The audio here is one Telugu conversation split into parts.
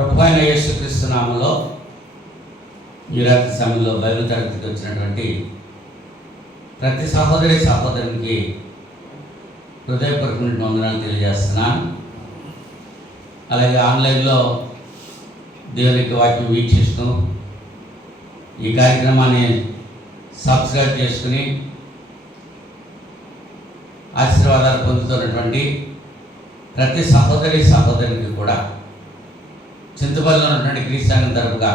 ప్రభు అయిన యేసుక్రీస్తు నామములో ఈ రాత్రి సమయంలో బైబిల్ తరగతికి వచ్చినటువంటి ప్రతి సహోదరికి హృదయపూర్వకమైన వందనాలు తెలియజేస్తున్నాను. అలాగే ఆన్లైన్లో దేవునికి వాక్యం వీక్షిస్తూ ఈ కార్యక్రమాన్ని సబ్స్క్రైబ్ చేసుకుని ఆశీర్వాదాలు పొందుతున్నటువంటి ప్రతి సహోదరికి కూడా చింతపల్లిలో ఉన్నటువంటి క్రీస్తాంగం తరపుగా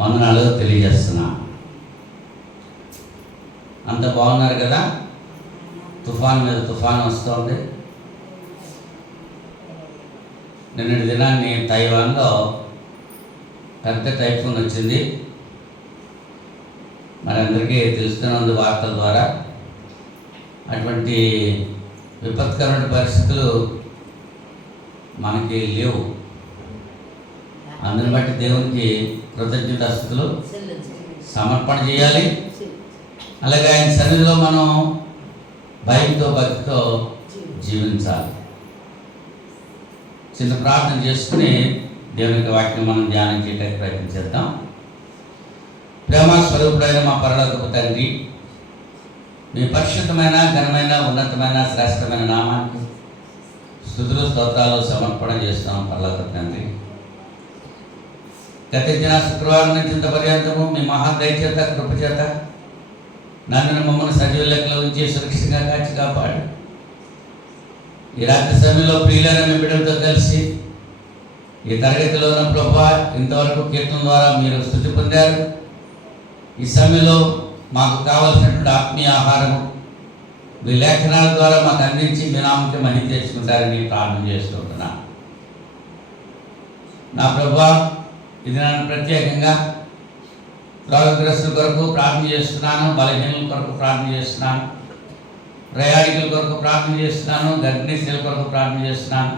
వందనాలు తెలియజేస్తున్నా. అంత బాగున్నారు కదా? తుఫాన్ మీద తుఫాన్ వస్తుంది. నిన్నటి దినాన్ని తైవాన్లో పెద్ద టైఫూన్ వచ్చింది. మనందరికీ తెలుస్తున్నందు వార్తల ద్వారా అటువంటి విపత్కరమైన పరిస్థితులు మనకి లేవు. అందుని బట్టి దేవునికి కృతజ్ఞతాస్తుతులు సమర్పణ చేయాలి. అలాగే ఆయన సన్నిధిలో మనం భయంతో భక్తితో జీవించాలి. చిన్న ప్రార్థన చేసుకుని దేవునికి వాక్యం మనం ధ్యానం చేయడానికి ప్రయత్నం చేద్దాం. ప్రేమ స్వరూపుడైన మా పరలోకపు తండ్రి, మీ పరిశుద్ధమైన ఘనమైన ఉన్నతమైన శ్రేష్టమైన నామానికి స్తుతులు స్తోత్రాలు సమర్పణ చేస్తున్నాం. పరలోకపు తండ్రి, గతించిన శుక్రవారం నుంచి ఇంత పర్యంతము మీ మహాదయచేత కృపచేత నన్ను మమ్మల్ని సజీవ లెక్కలో ఉంచి సురక్షితంగా కాచి కాపాడు. ఈ రాత్రి సమయంలో ప్రియులైన మీ బిడ్డలతో కలిసి ఈ తరగతిలో ఉన్న ప్రభువా ఇంతవరకు కీర్తన ద్వారా మీరు స్తుతి పొందారు. ఈ సమయంలో మాకు కావలసినటువంటి ఆత్మీయ ఆహారము మీ లేఖనాల ద్వారా మాకు అందించి మీ నామకి మహిమ తెచ్చుకుంటారని ప్రార్థన చేస్తుంటున్నాను. నా ప్రభువా, ఇది నన్ను ప్రత్యేకంగా రోగగ్రస్తుల కొరకు ప్రార్థన చేస్తున్నాను, బలహీనుల కొరకు ప్రార్థన చేస్తున్నాను, ప్రయాణికుల కొరకు ప్రార్థన చేస్తున్నాను, గర్భిణీ స్త్రీల కొరకు ప్రార్థన చేస్తున్నాను,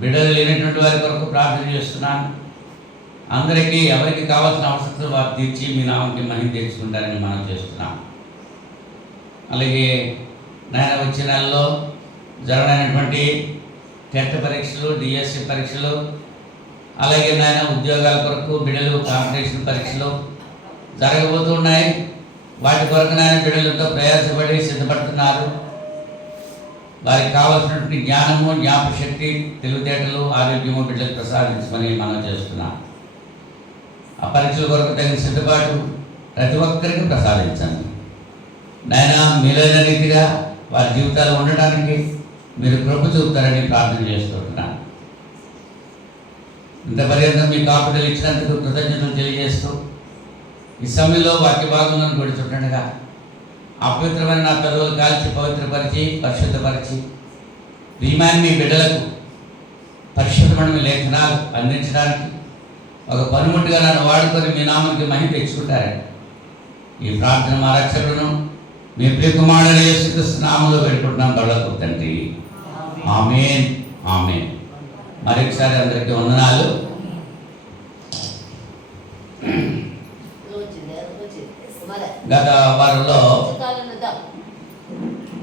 బిడ్డలు లేనటువంటి వారి కొరకు ప్రార్థన చేస్తున్నాను. అందరికీ ఎవరికి కావాల్సిన అవసరాలు వారు తీర్చి మీ నామకి మహిమ తెచ్చుకుంటారని మనం చేస్తున్నాం. అలాగే నాయన వచ్చే నెలలో జరగనటువంటి టెట్ పరీక్షలు, డిఎస్సి పరీక్షలు, అలాగే నాయన ఉద్యోగాల కొరకు బిడ్డలు కాంపిటీషన్ పరీక్షలు జరగబోతున్నాయి. వాటి కొరకు నాయన బిడ్డలు ఎంతో ప్రయాసపడి సిద్ధపడుతున్నారు. వారికి కావాల్సినటువంటి జ్ఞానము, జ్ఞాపశక్తి, తెలివితేటలు, ఆరోగ్యము బిడ్డలకు ప్రసాదించమని మనం చేస్తున్నాం. ఆ పరీక్షల కొరకు తగిన సిద్ధపాటు ప్రతి ఒక్కరికి ప్రసాదించండి. నాయన మేలైన రీతిగా వారి జీవితాలు ఉండటానికి మీరు కృప చూపుతారని ప్రార్థన చేస్తుంటున్నాను. ఇంత పర్యంతం మీ కాపుదలు ఇచ్చినందుకు కృతజ్ఞతలు తెలియజేస్తూ ఈ సమయంలో వాక్య భాగంలో పెడుతుండగా అపవిత్రమైన నా పెదవులు కాల్చి పవిత్రపరిచి పరిశుద్ధపరిచి ప్రియమైన మీ బిడ్డలకు పరిశుద్ధమైన లేఖనాలు అందించడానికి ఒక పనిముట్టుగా నన్ను వాడుకొని మీ నామానికి మహిమ తెచ్చుకుంటారని ఈ ప్రార్థన మా రక్షకులను మీ ప్రియకుమారుడైన యేసుక్రీస్తు నామములో పెట్టుకుంటున్నాం. పరలోకపు తండ్రి, ఆమేన్, ఆమేన్. మరొకసారి అందరికీ వందనాలు.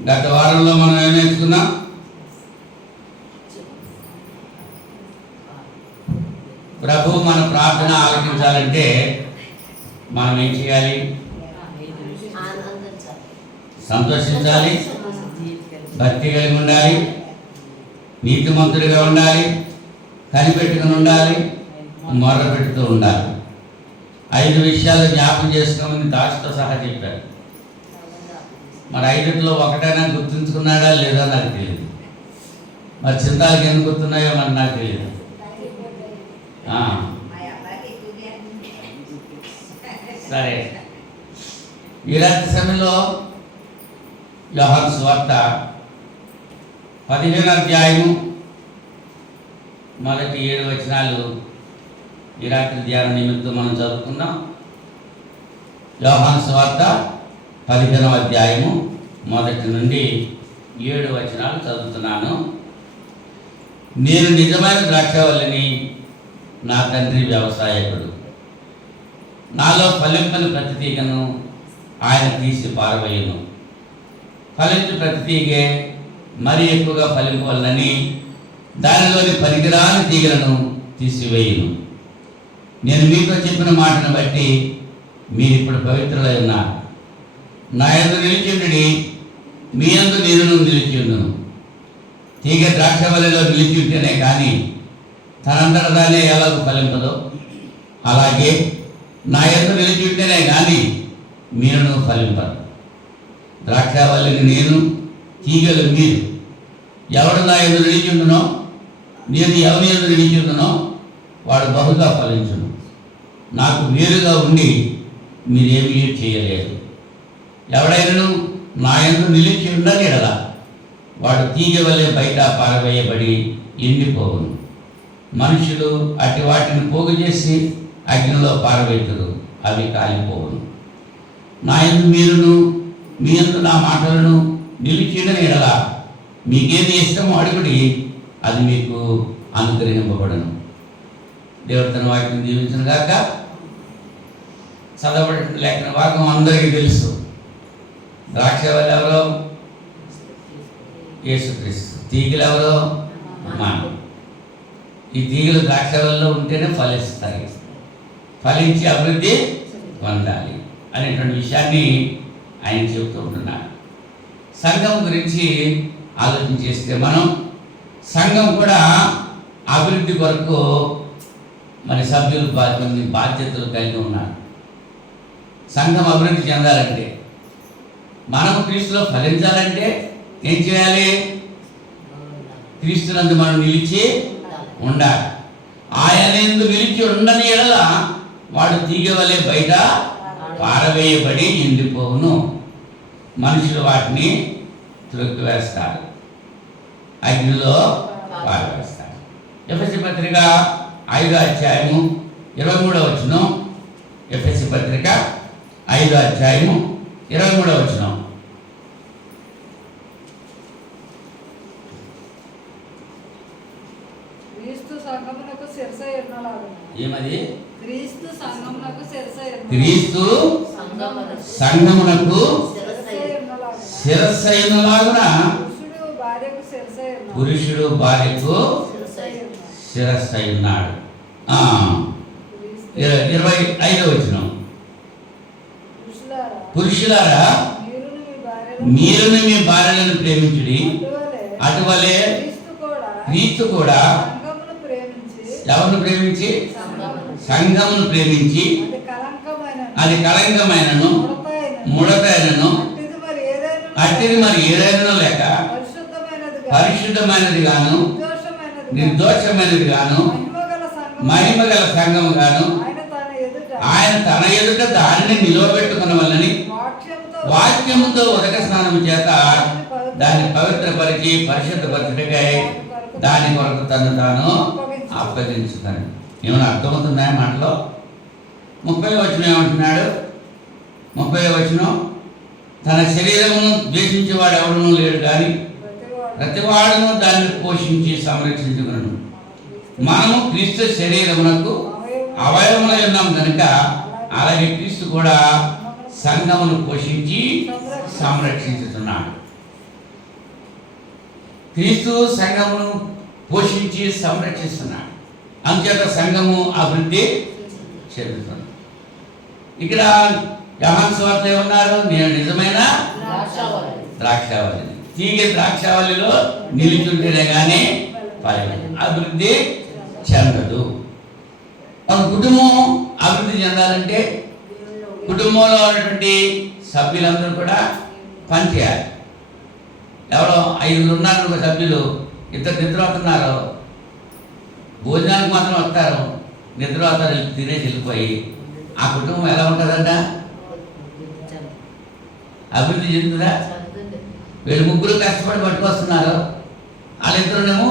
గత వారంలో మనం ఏం నేర్చుకున్నాం? ప్రభు మన ప్రార్థన ఆలకించాలంటే మనం ఏం చేయాలి? సంతోషించాలి, భక్తి కలిగి ఉండాలి, నీతిమంతుడిగా ఉండాలి, కనిపెట్టుకుని ఉండాలి, మొర్ర పెడుతూ ఉండాలి. 5 విషయాలు జ్ఞాపకం చేసుకోమని దాసుతో సహా చెప్పారు. మరి 5లో ఒకటైనా గుర్తుంచుకున్నాడా లేదా నాకు తెలియదు. మరి చింతాలకు ఎందుకు గుర్తున్నాయో మరి నాకు తెలియదు. సరే, ఈ రాత్రి సమయంలో యోహాను సువార్త 15వ అధ్యాయము మొదటి 7 వచనాలు ఈ రాత్రి ధ్యాన నిమిత్తం మనం చదువుకుందాం. యోహాను సువార్త 15వ అధ్యాయము మొదటి నుండి 7 వచనాలు చదువుతున్నాను. నేను నిజమైన ద్రాక్షవల్లిని, నా తండ్రి వ్యవసాయకుడు. నాలో ఫలింపని ప్రతి తీగను ఆయన తీసి పారవేయును. ఫలించు ప్రతి తీగే మరి ఎక్కువగా ఫలింపవలనని దానిలోని పనికిరాని తీగలను తీసివేయును. నేను మీతో చెప్పిన మాటను బట్టి మీరు ఇప్పుడు పవిత్రులై ఉన్నారు. నా యందు నిలిచిండి, మీ యందు నేను నిలిచి ఉండును. తీగ ద్రాక్షవల్లిలో నిలిచి ఉంటేనే కానీ తనంతట దానే ఎలాగో ఫలింపదో, అలాగే నా యందు నిలిచి ఉంటేనే కానీ మీరును ఫలింపరు. ద్రాక్షవల్లిని నేను, తీగలు మీరు. ఎవడు నా యందు నిలిచి ఉండునో, నేను ఎవరి యందు నిలిచి ఉండునో వాడు బహుగా ఫలించును. నాకు వేరుగా ఉండి మీరేమీ చేయలేరు. ఎవడైనను నా యందు నిలిచి ఉండని ఎడల వాడు తీగ వలె బయట పారవేయబడి ఎండిపోవును. మనుషులు అట్టి వాటిని పోగు చేసి అగ్నిలో పారవేతురు, అవి కాలిపోవును. నా యందు మీరును, మీ యందు నా మాటలను నిలిచి ఉండని ఎడల మీకేది ఇష్టమో అడుగుడి, అది మీకు అనుగ్రహింపబడను. దేవుడు తన వాక్యం దీవించిన గాక. చదవబడిన లేఖన భాగం అందరికీ తెలుసు. ద్రాక్షవల్లి ఎవరో? యేసుక్రీస్తు. తీగలు ఎవరో? మానవుడు. ఈ తీగలు ద్రాక్షవల్లిలో ఉంటేనే ఫలిస్తాయి, ఫలించి అభివృద్ధి పొందాలి అనేటువంటి విషయాన్ని ఆయన చెబుతూ ఉంటున్నారు. సంఘం గురించి ఆలోచన చేస్తే మనం సంఘం కూడా అభివృద్ధి కొరకు మరి సభ్యులు కొన్ని బాధ్యతలు కలిగి ఉన్నారు. సంఘం అభివృద్ధి చెందాలంటే, మనం క్రీస్తులో ఫలించాలంటే ఏం చేయాలి? క్రీస్తునందు మనం నిలిచి ఉండాలి. ఆయన యందు నిలిచి ఉండని ఎడల వాడు తీగ వలె బయట పారవేయబడి ఎండిపోవును. మనుషులు వాటిని త్రొక్కివేస్తారు, అగ్నిలో పారవేస్తారు. ఎఫెసీ పత్రిక 5వ అధ్యాయము 23వ వచనం. ఎఫెసీ పత్రిక 5వ అధ్యాయము 23వ వచనం. ఏమది? క్రీస్తు సంఘమునకు శిరస్సైనలాగున పురుషుడు భార్యకు శిరస్సై ఉన్నాడు. 25వ వచనం. పురుషులారా మీరును మీ భార్యలను ప్రేమించుడి, అటువలే క్రీస్తు కూడా ఎవరిని ప్రేమించి? సంఘమును ప్రేమించి అది కళంకమైనను ముడతైనను అట్టిది మరి ఏదైనా లేక పరిశుద్ధమైనది గాను నిర్దోషమైనది గాను మహిమగల సంఘము గాను ఆయన తన ఎదుట దానిని నిలవబెట్టుకున్న వల్లని వాక్యముతో ఉదక స్నానము చేత దాన్ని పవిత్రపరిచి పరిశుద్ధపరచుటకై దాని కొరకు తను తాను అప్పగించుతాడు. ఏమైనా అర్థమవుతుందా మాటలో? 30వ వచనం ఏమంటున్నాడు? 30వ వచనం, తన శరీరమును ద్వేషించేవాడు ఎవడనూ లేడు కానీ ప్రతివాడును దాన్ని పోషించి సంరక్షించుకున్నాడు. మనము క్రీస్తు శరీరమునకు అవయవములై ఉన్నాం కనుక అలాగే క్రీస్తు కూడా సంఘమును పోషించి సంరక్షించుతున్నాడు. క్రీస్తు సంఘమును పోషించి సంరక్షిస్తున్నాడు. అంచేత సంఘము అభివృద్ధి చెందుతుంది. ఇక్కడ యోహాను సువార్తలో ఏమన్నారు? నేను నిజమైన ద్రాక్షావల్లి. తీగ ద్రాక్షావల్లిలో నిలిచుంటేనే కానీ అభివృద్ధి చెందదు. మన కుటుంబం అభివృద్ధి చెందాలంటే కుటుంబంలో ఉన్నటువంటి సభ్యులందరూ కూడా పనిచేయాలి. ఎవరో 5 ఉన్నారు సభ్యులు, 2 నిద్రపోతున్నారు, భోజనానికి మాత్రం వస్తారు, నిద్రపోతారు, తినేసి వెళ్ళిపోయి ఆ కుటుంబం ఎలా ఉంటుందంట? అభివృద్ధి చెందుతుందా? వీళ్ళు 3 కష్టపడి పట్టుకొస్తున్నారు, వాళ్ళిద్దరునేమో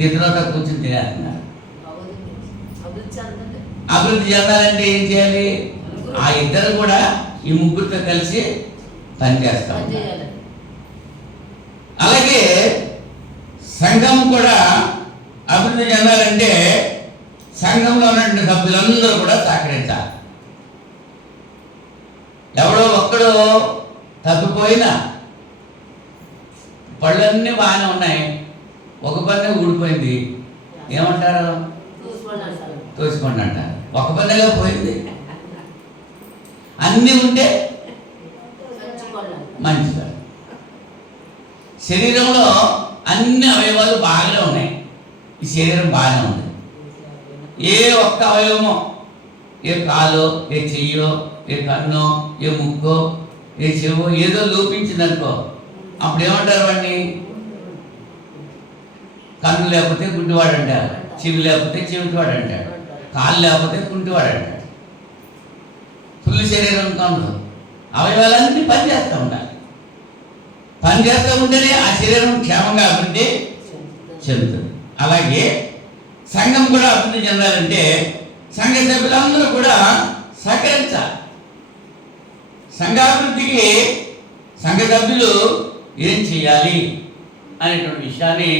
నిద్రతో కూర్చొని తినేస్తున్నారు. అభివృద్ధి చెందాలంటే ఏం చేయాలి? ఆ ఇద్దరు కూడా ఈ 3తో కలిసి పనిచేస్తాం. అలాగే సంఘం కూడా అభివృద్ధి చెందాలంటే సంఘంలో ఉన్నటువంటి సభ్యులందరూ కూడా సహకరించాలి. ఎవడో ఒక్కడో తప్పిపోయినా, పళ్ళన్నీ బాగానే ఉన్నాయి, ఒక పన్నే ఊడిపోయింది, ఏమంటారు? తోసుకోండి అంటారు. ఒక పనిగా పోయింది. అన్నీ ఉంటే మంచిగా. శరీరంలో అన్ని అవయవాలు బాగానే ఉన్నాయి. ఈ శరీరం బాగానే ఉంది. ఏ ఒక్క అవయవమో, ఏ కాలో, ఏ చెయ్యో, ఏ కన్నో, ఏ ముక్కో, ఏ చెవో ఏదో లోపించిందనుకో, అప్పుడు ఏమంటారు వాడిని? కన్ను లేకపోతే గుడ్డివాడు అంటారు, చెవి లేకపోతే చెవిటివాడు అంటాడు, కాళ్ళు లేకపోతే కుంటివాడు అంటాడు. ఫుల్ శరీరం కన్ను అవయవాలన్నీ పనిచేస్తూ ఉండాలి. పనిచేస్తూ ఉంటేనే ఆ శరీరం క్షేమంగా అభివృద్ధి చెందుతుంది. అలాగే సంఘం కూడా అభివృద్ధి చెందాలంటే సంఘ సభ్యులందరూ కూడా సహకరించాలి. సంఘాభివృద్ధికి సంఘ సభ్యులు ఏం చేయాలి అనేటువంటి విషయాన్ని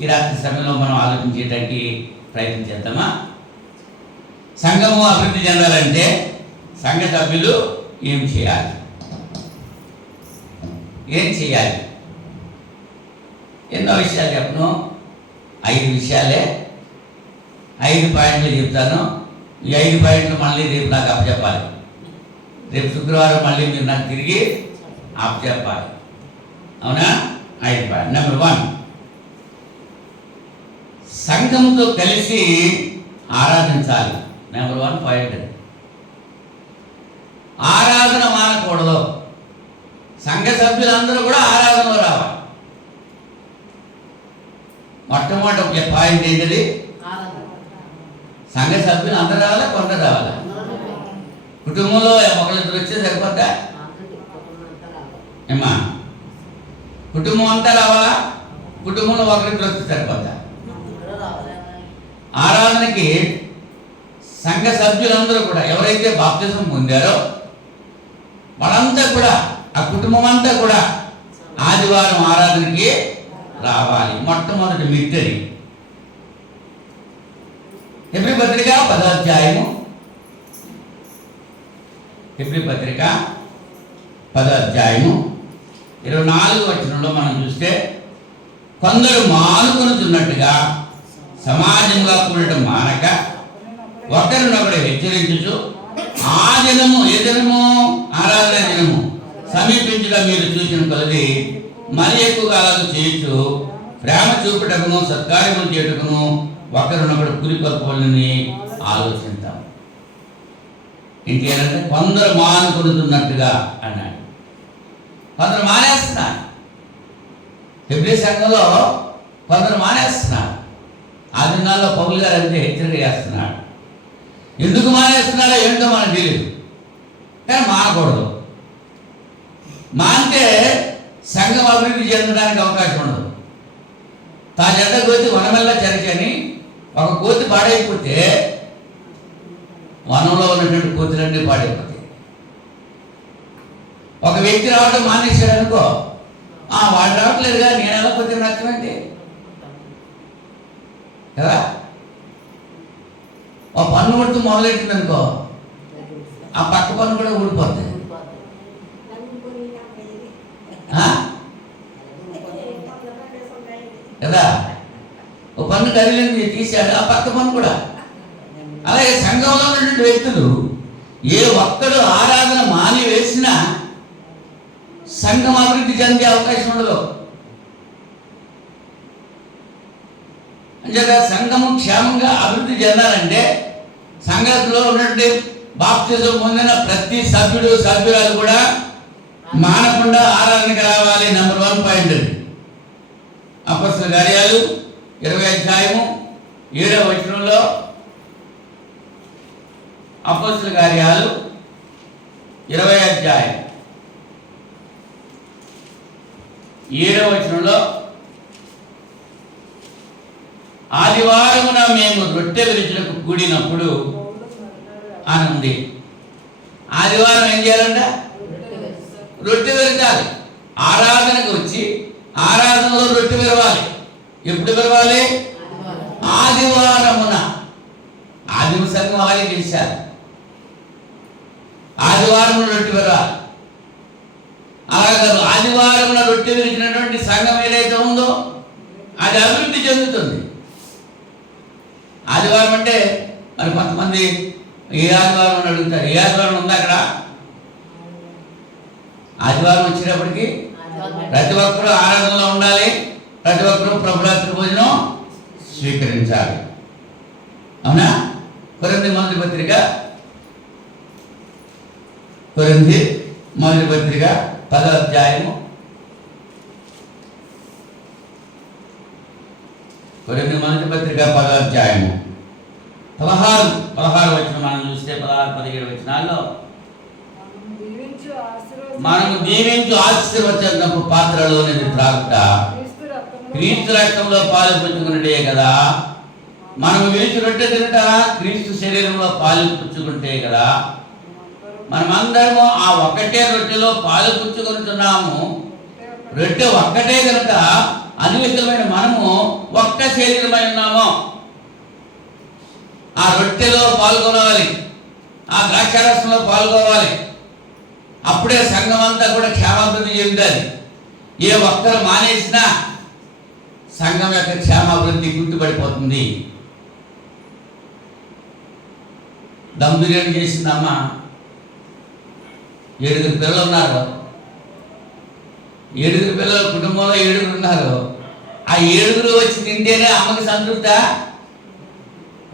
ఈ రాత్రి సమయంలో మనం ఆలోచించేటానికి ప్రయత్నం చేద్దామా? సంఘము అభివృద్ధి చెందాలంటే సంఘ సభ్యులు ఏం చేయాలి? ఏం చేయాలి? ఎన్నో విషయాలు చెప్పను, 5 విషయాలే, 5 పాయింట్లు చెప్తాను. ఈ 5 పాయింట్లు మళ్ళీ రేపు నాకు అప్పచెప్పాలి. రేపు శుక్రవారం మళ్ళీ మీరు నాకు తిరిగి అప్పచెప్పాలి. అవునా? 5 పాయింట్. నెంబర్ 1, సంఘంతో కలిసి ఆరాధించాలి. Number 1 point. ఆరాధన మానకూడదు. సంఘ సభ్యులందరూ కూడా ఆరాధనలో రావాలి. మొట్టమొదటి ఒక పాయింట్ ఏంటిది? సంఘ సభ్యులు అందరూ రావాలా, కొందరు రావాలా? కుటుంబంలో ఒకళ్ళిద్దరు వచ్చే సరిపోద్దా ఏమా? కుటుంబం అంతా రావాలా? కుటుంబంలో ఒకరిద్దరు వస్తే సరిపోద్దా? ఆరాధనకి సంఘ సభ్యులందరూ కూడా ఎవరైతే బాప్తిజం పొందారో వాళ్ళంతా కూడా, ఆ కుటుంబం అంతా కూడా ఆదివారం ఆరాధనకి రావాలి. మొట్టమొదటి మిట్టరి. హెబ్రీ పత్రిక 10వ అధ్యాయము, హెబ్రీ పత్రిక 10వ అధ్యాయము 24వ వచనంలో మనం చూస్తే, కొందరు మానుకొనుచున్నట్టుగా సమాజంగా కూడటం మానక ఒకరినొకడు హెచ్చరించుచు ఆ దినము, ఏ దినము? ఆరాధన దినము సమీపించగా మీరు చూసిన కొలది మరి ఎక్కువగా అలాగ చేయొచ్చు. ప్రేమ చూపటకును సత్కార్యములు చేయటకును ఒకరినొకడు పురికొల్పాలని ఆలోచిస్తాం. ఇంకేంటంటే కొందరు మానుకొనుతున్నట్టుగా అన్నాడు. కొందరు మానేస్తున్నారు. హెబ్రీ సంఘంలో కొందరు మానేస్తున్నారు. ఆ దినాల్లో పౌలు గారు అంతే హెచ్చరిక చేస్తున్నాడు. ఎందుకు మానేస్తున్నారో ఏంటో మనకు తెలియదు, కానీ మానకూడదు. మానితే సంఘం అభివృద్ధి చెందడానికి అవకాశం ఉండదు. తా జడ్డ కోతి వనమెల్లా చరిచని, ఒక కోతి పాడైపోతే వనంలో ఉన్నటువంటి కోతులన్నీ పాడైపోతాయి. ఒక వ్యక్తి రావడం మానేశాడు అనుకో, వాడు రావట్లేదుగా నేను ఎలా పోతే నచ్చమంటే కదా. ఒక పన్ను కొడుతూ మొదలెట్టింది అనుకో, ఆ పక్క పన్ను కూడా ఊడిపోతుంది కదా. ఒక పన్ను కదిలింది తీశాడు, ఆ పక్క పన్ను కూడా. అలాగే సంఘంలో ఉన్నటువంటి వ్యక్తులు ఏ ఒక్కడు ఆరాధన మాని వేసినా సంఘం అభివృద్ధి చెందే అవకాశం ఉండదు. అంచేత సంఘము క్షేమంగా అభివృద్ధి చెందాలంటే సంఘంలో ఉన్నటువంటి బాప్తిజం పొందిన ప్రతి సభ్యుడు సభ్యురాలు కూడా మానకుండా ఆరాధనకి రావాలి. Number 1 point. అపొస్తలుల కార్యాలు 20వ అధ్యాయము 7వ వచనంలో, అపొస్తలుల కార్యాలు 20వ అధ్యాయం 7వ వచనంలో, ఆదివారమున మేము రొట్టె విరుచులకు కూడినప్పుడు అని ఉంది. ఆదివారం ఏం చేయాలంట? రొట్టె విరచాలి. ఆరాధనకు వచ్చి ఆరాధనలో రొట్టె విరవాలి. ఎప్పుడు విరవాలి? ఆదివారమున. ఆదిమ సంఘం అలాగే చేశారు. ఆదివారమున రొట్టె విరవాలి. అలాగే ఆదివారమున రొట్టె విరిచినటువంటి సంఘం ఏదైతే ఉందో అది అభివృద్ధి చెందుతుంది. ఆదివారం అంటే మరి కొంతమంది ఏ ఆదివారం అని అడుగుతారు. ఏ ఆదివారం ఉందా అక్కడ? ఆదివారం వచ్చేటప్పటికి ప్రతి ఒక్కరూ ఆరాధనలో ఉండాలి, ప్రతి ఒక్కరూ ప్రభురాత్రి భోజనం స్వీకరించాలి. అవునా? కొరింథీ మొదటి పత్రిక 10వ అధ్యాయము, కొరింథీ మొదటి పత్రిక 10వ అధ్యాయము 16 వచనం మనం చూస్తే 16-17 వచనాల్లో మనము దీవించు ఆశీర్వచనపు పాత్రలోనిది త్రాగుట క్రీస్తు రక్తంలో పాలు పుచ్చుకున్నట్టే కదా. మనము విరిచి రొట్టె తినట క్రీస్తు శరీరంలో పాలు పుచ్చుకుంటే కదా. మనమందరము ఆ ఒక్కటే రొట్టెలో పాలు పుచ్చుకుంటున్నాము. రొట్టె ఒక్కటే కనుక అనిమితమైన మనము ఒక్క శరీరమై ఉన్నాము. ఆ రొట్టెలో పాల్గొనాలి, ఆ ద్రాక్షారసంలో పాల్గొవాలి. అప్పుడే సంఘం అంతా కూడా క్షేమాభివృద్ధి చెందుతుంది. ఏ ఒక్కరు మానేసినా సంఘం యొక్క క్షేమాభివృద్ధి గుర్తుపడిపోతుంది. దమ్ బిర్యానీ చేసిందమ్మ, 7 పిల్లలు ఉన్నారు. 7 పిల్లలు, కుటుంబంలో 7 ఉన్నారు. ఆ 7 వచ్చి తింటేనే అమ్మకి సంతృప్త.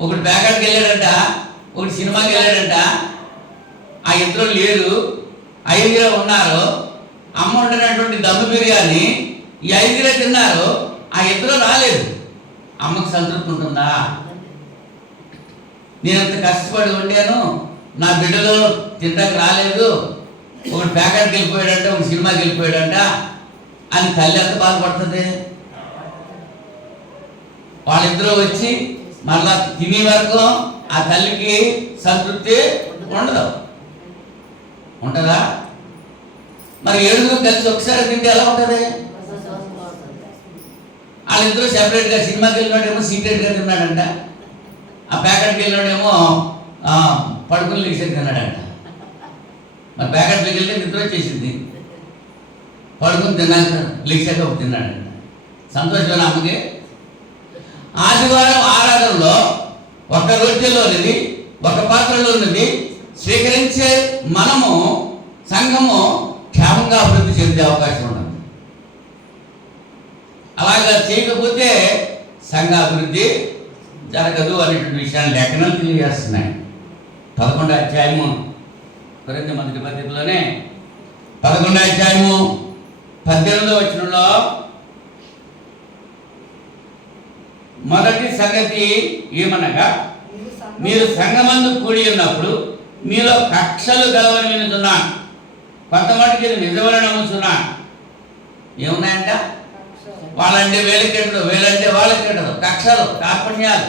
ఒకటి ప్యాకెట్కి వెళ్ళాడంట, ఒకటి సినిమాకి వెళ్ళాడంట. ఆ ఇద్దరు లేరు, 5 ఉన్నారు. అమ్మ వండినటువంటి దమ్ బిర్యానీ ఈ 5 తిన్నారు, ఆ ఇద్దరు రాలేదు. అమ్మకి సంతృప్తి ఉంటుందా? నేనంత కష్టపడి వండాను, నా బిడ్డలు తింటానికి రాలేదు, ఒకటి ప్యాకెట్కి వెళ్ళిపోయాడంట, ఒక సినిమాకి వెళ్ళిపోయాడంట అని తల్లి ఎంత బాధపడుతుంది? వాళ్ళిద్దరూ వచ్చి మళ్ళా తినే వరకు ఆ తల్లికి సంతృప్తి ఉండదు. ఉంటుందా? మరి 7 కలిసి ఒకసారి తింటే ఎలా ఉంటుంది? వాళ్ళిద్దరూ సెపరేట్గా సినిమాకి వెళ్ళినాడేమో సీక్రెట్గా తిన్నాడంట, ఆ ప్యాకెట్కి వెళ్ళినాడేమో పడుకుని లేచేది తిన్నాడంట. మరి ప్యాకెట్లోకి వెళ్తే నిద్ర వచ్చేసింది, పడుకుని తిన్నాక లేచాక ఒక తిన్నాడంట. సంతోషమైన అమ్మకి. ఆదివారం ఆరాధనలో ఒక రొట్టెలోనిది, ఒక పాత్రలోనిది స్వీకరించే మనము సంఘము క్షేమంగా అభివృద్ధి చెందే అవకాశం ఉండదు. అలాగా చేయకపోతే సంఘ అభివృద్ధి జరగదు అనేటువంటి విషయాన్ని లేఖనాలు తెలియజేస్తున్నాయి. 11వ అధ్యాయము, కొరింథీ మొదటి పత్రికలోనే 11వ అధ్యాయము 18వ వచనంలో మొదటి సంగతి ఏమనగా, మీరు సంఘమందు కూడి ఉన్నప్పుడు మీలో కక్షలు గలవని వినుతున్నాను. కొంతమందికి ఇది నిజమని నమ్ముతున్నాను. ఏమున్నాయంట? వాళ్ళంటే వేలకెట్టదు, వేలంటే వాళ్ళకెట్టదు, కక్షలు, కార్పణ్యాలు.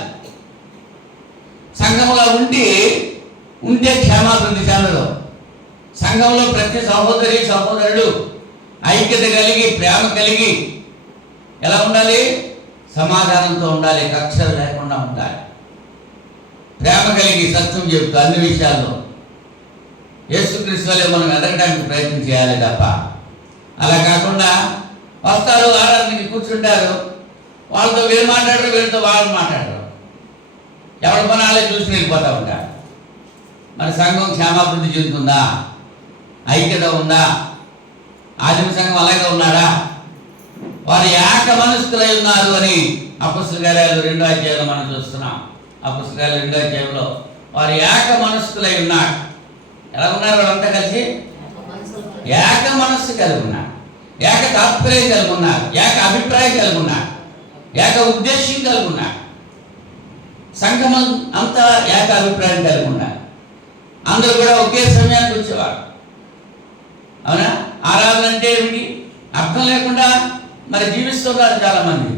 సంఘంలో ఉంటే క్షేమాభివృద్ధి చెందదు. సంఘంలో ప్రతి సహోదరి సహోదరుడు ఐక్యత కలిగి, ప్రేమ కలిగి ఎలా ఉండాలి? సమాధానంతో ఉండాలి, కక్షలు లేకుండా ఉండాలి. ప్రేమ కలిగి సత్యం చెబుతూ అన్ని విషయాల్లో యేసుక్రీస్తు వలె మనం ఎదగడానికి ప్రయత్నం చేయాలి తప్ప, అలా కాకుండా వస్తారు, ఆరాధనకి కూర్చుంటారు, వాళ్ళతో వీళ్ళు మాట్లాడరు, వీళ్ళతో వాళ్ళు మాట్లాడరు, ఎవరి పనాలే చూసి వెళ్ళిపోతూ ఉంటారు. మరి సంఘం క్షేమాభివృద్ధి చెందుతుందా? ఐక్యత ఉందా? ఆదిమ సంఘం అలాగే ఉన్నాడా? వారు ఏక మనస్కులై ఉన్నారు అని అపొస్తలుల కార్యాలు 2వ అధ్యాయంలో మనం చూస్తున్నాం. అపొస్తలుల కార్యాలు 2వ అధ్యాయంలో వారు ఏక మనస్కులై ఉన్నారు. ఎలా ఉన్నారు? వాళ్ళంతా కలిసి ఏక మనస్సు కలిగి ఉన్నారు, ఏక తాత్పర్యం కలిగి ఉన్నారు, ఏక అభిప్రాయం కలిగి ఉన్నారు, ఏక ఉద్దేశం కలిగి ఉన్నారు. సంఘం అంతా ఏక అభిప్రాయం కలిగి ఉన్నారు. అందరూ కూడా ఒకే సమయానికి వచ్చేవారు. అవునా? ఆరాధన అంటే ఏమిటి? అర్థం లేకుండా మరి జీవిస్తున్నారు చాలామంది.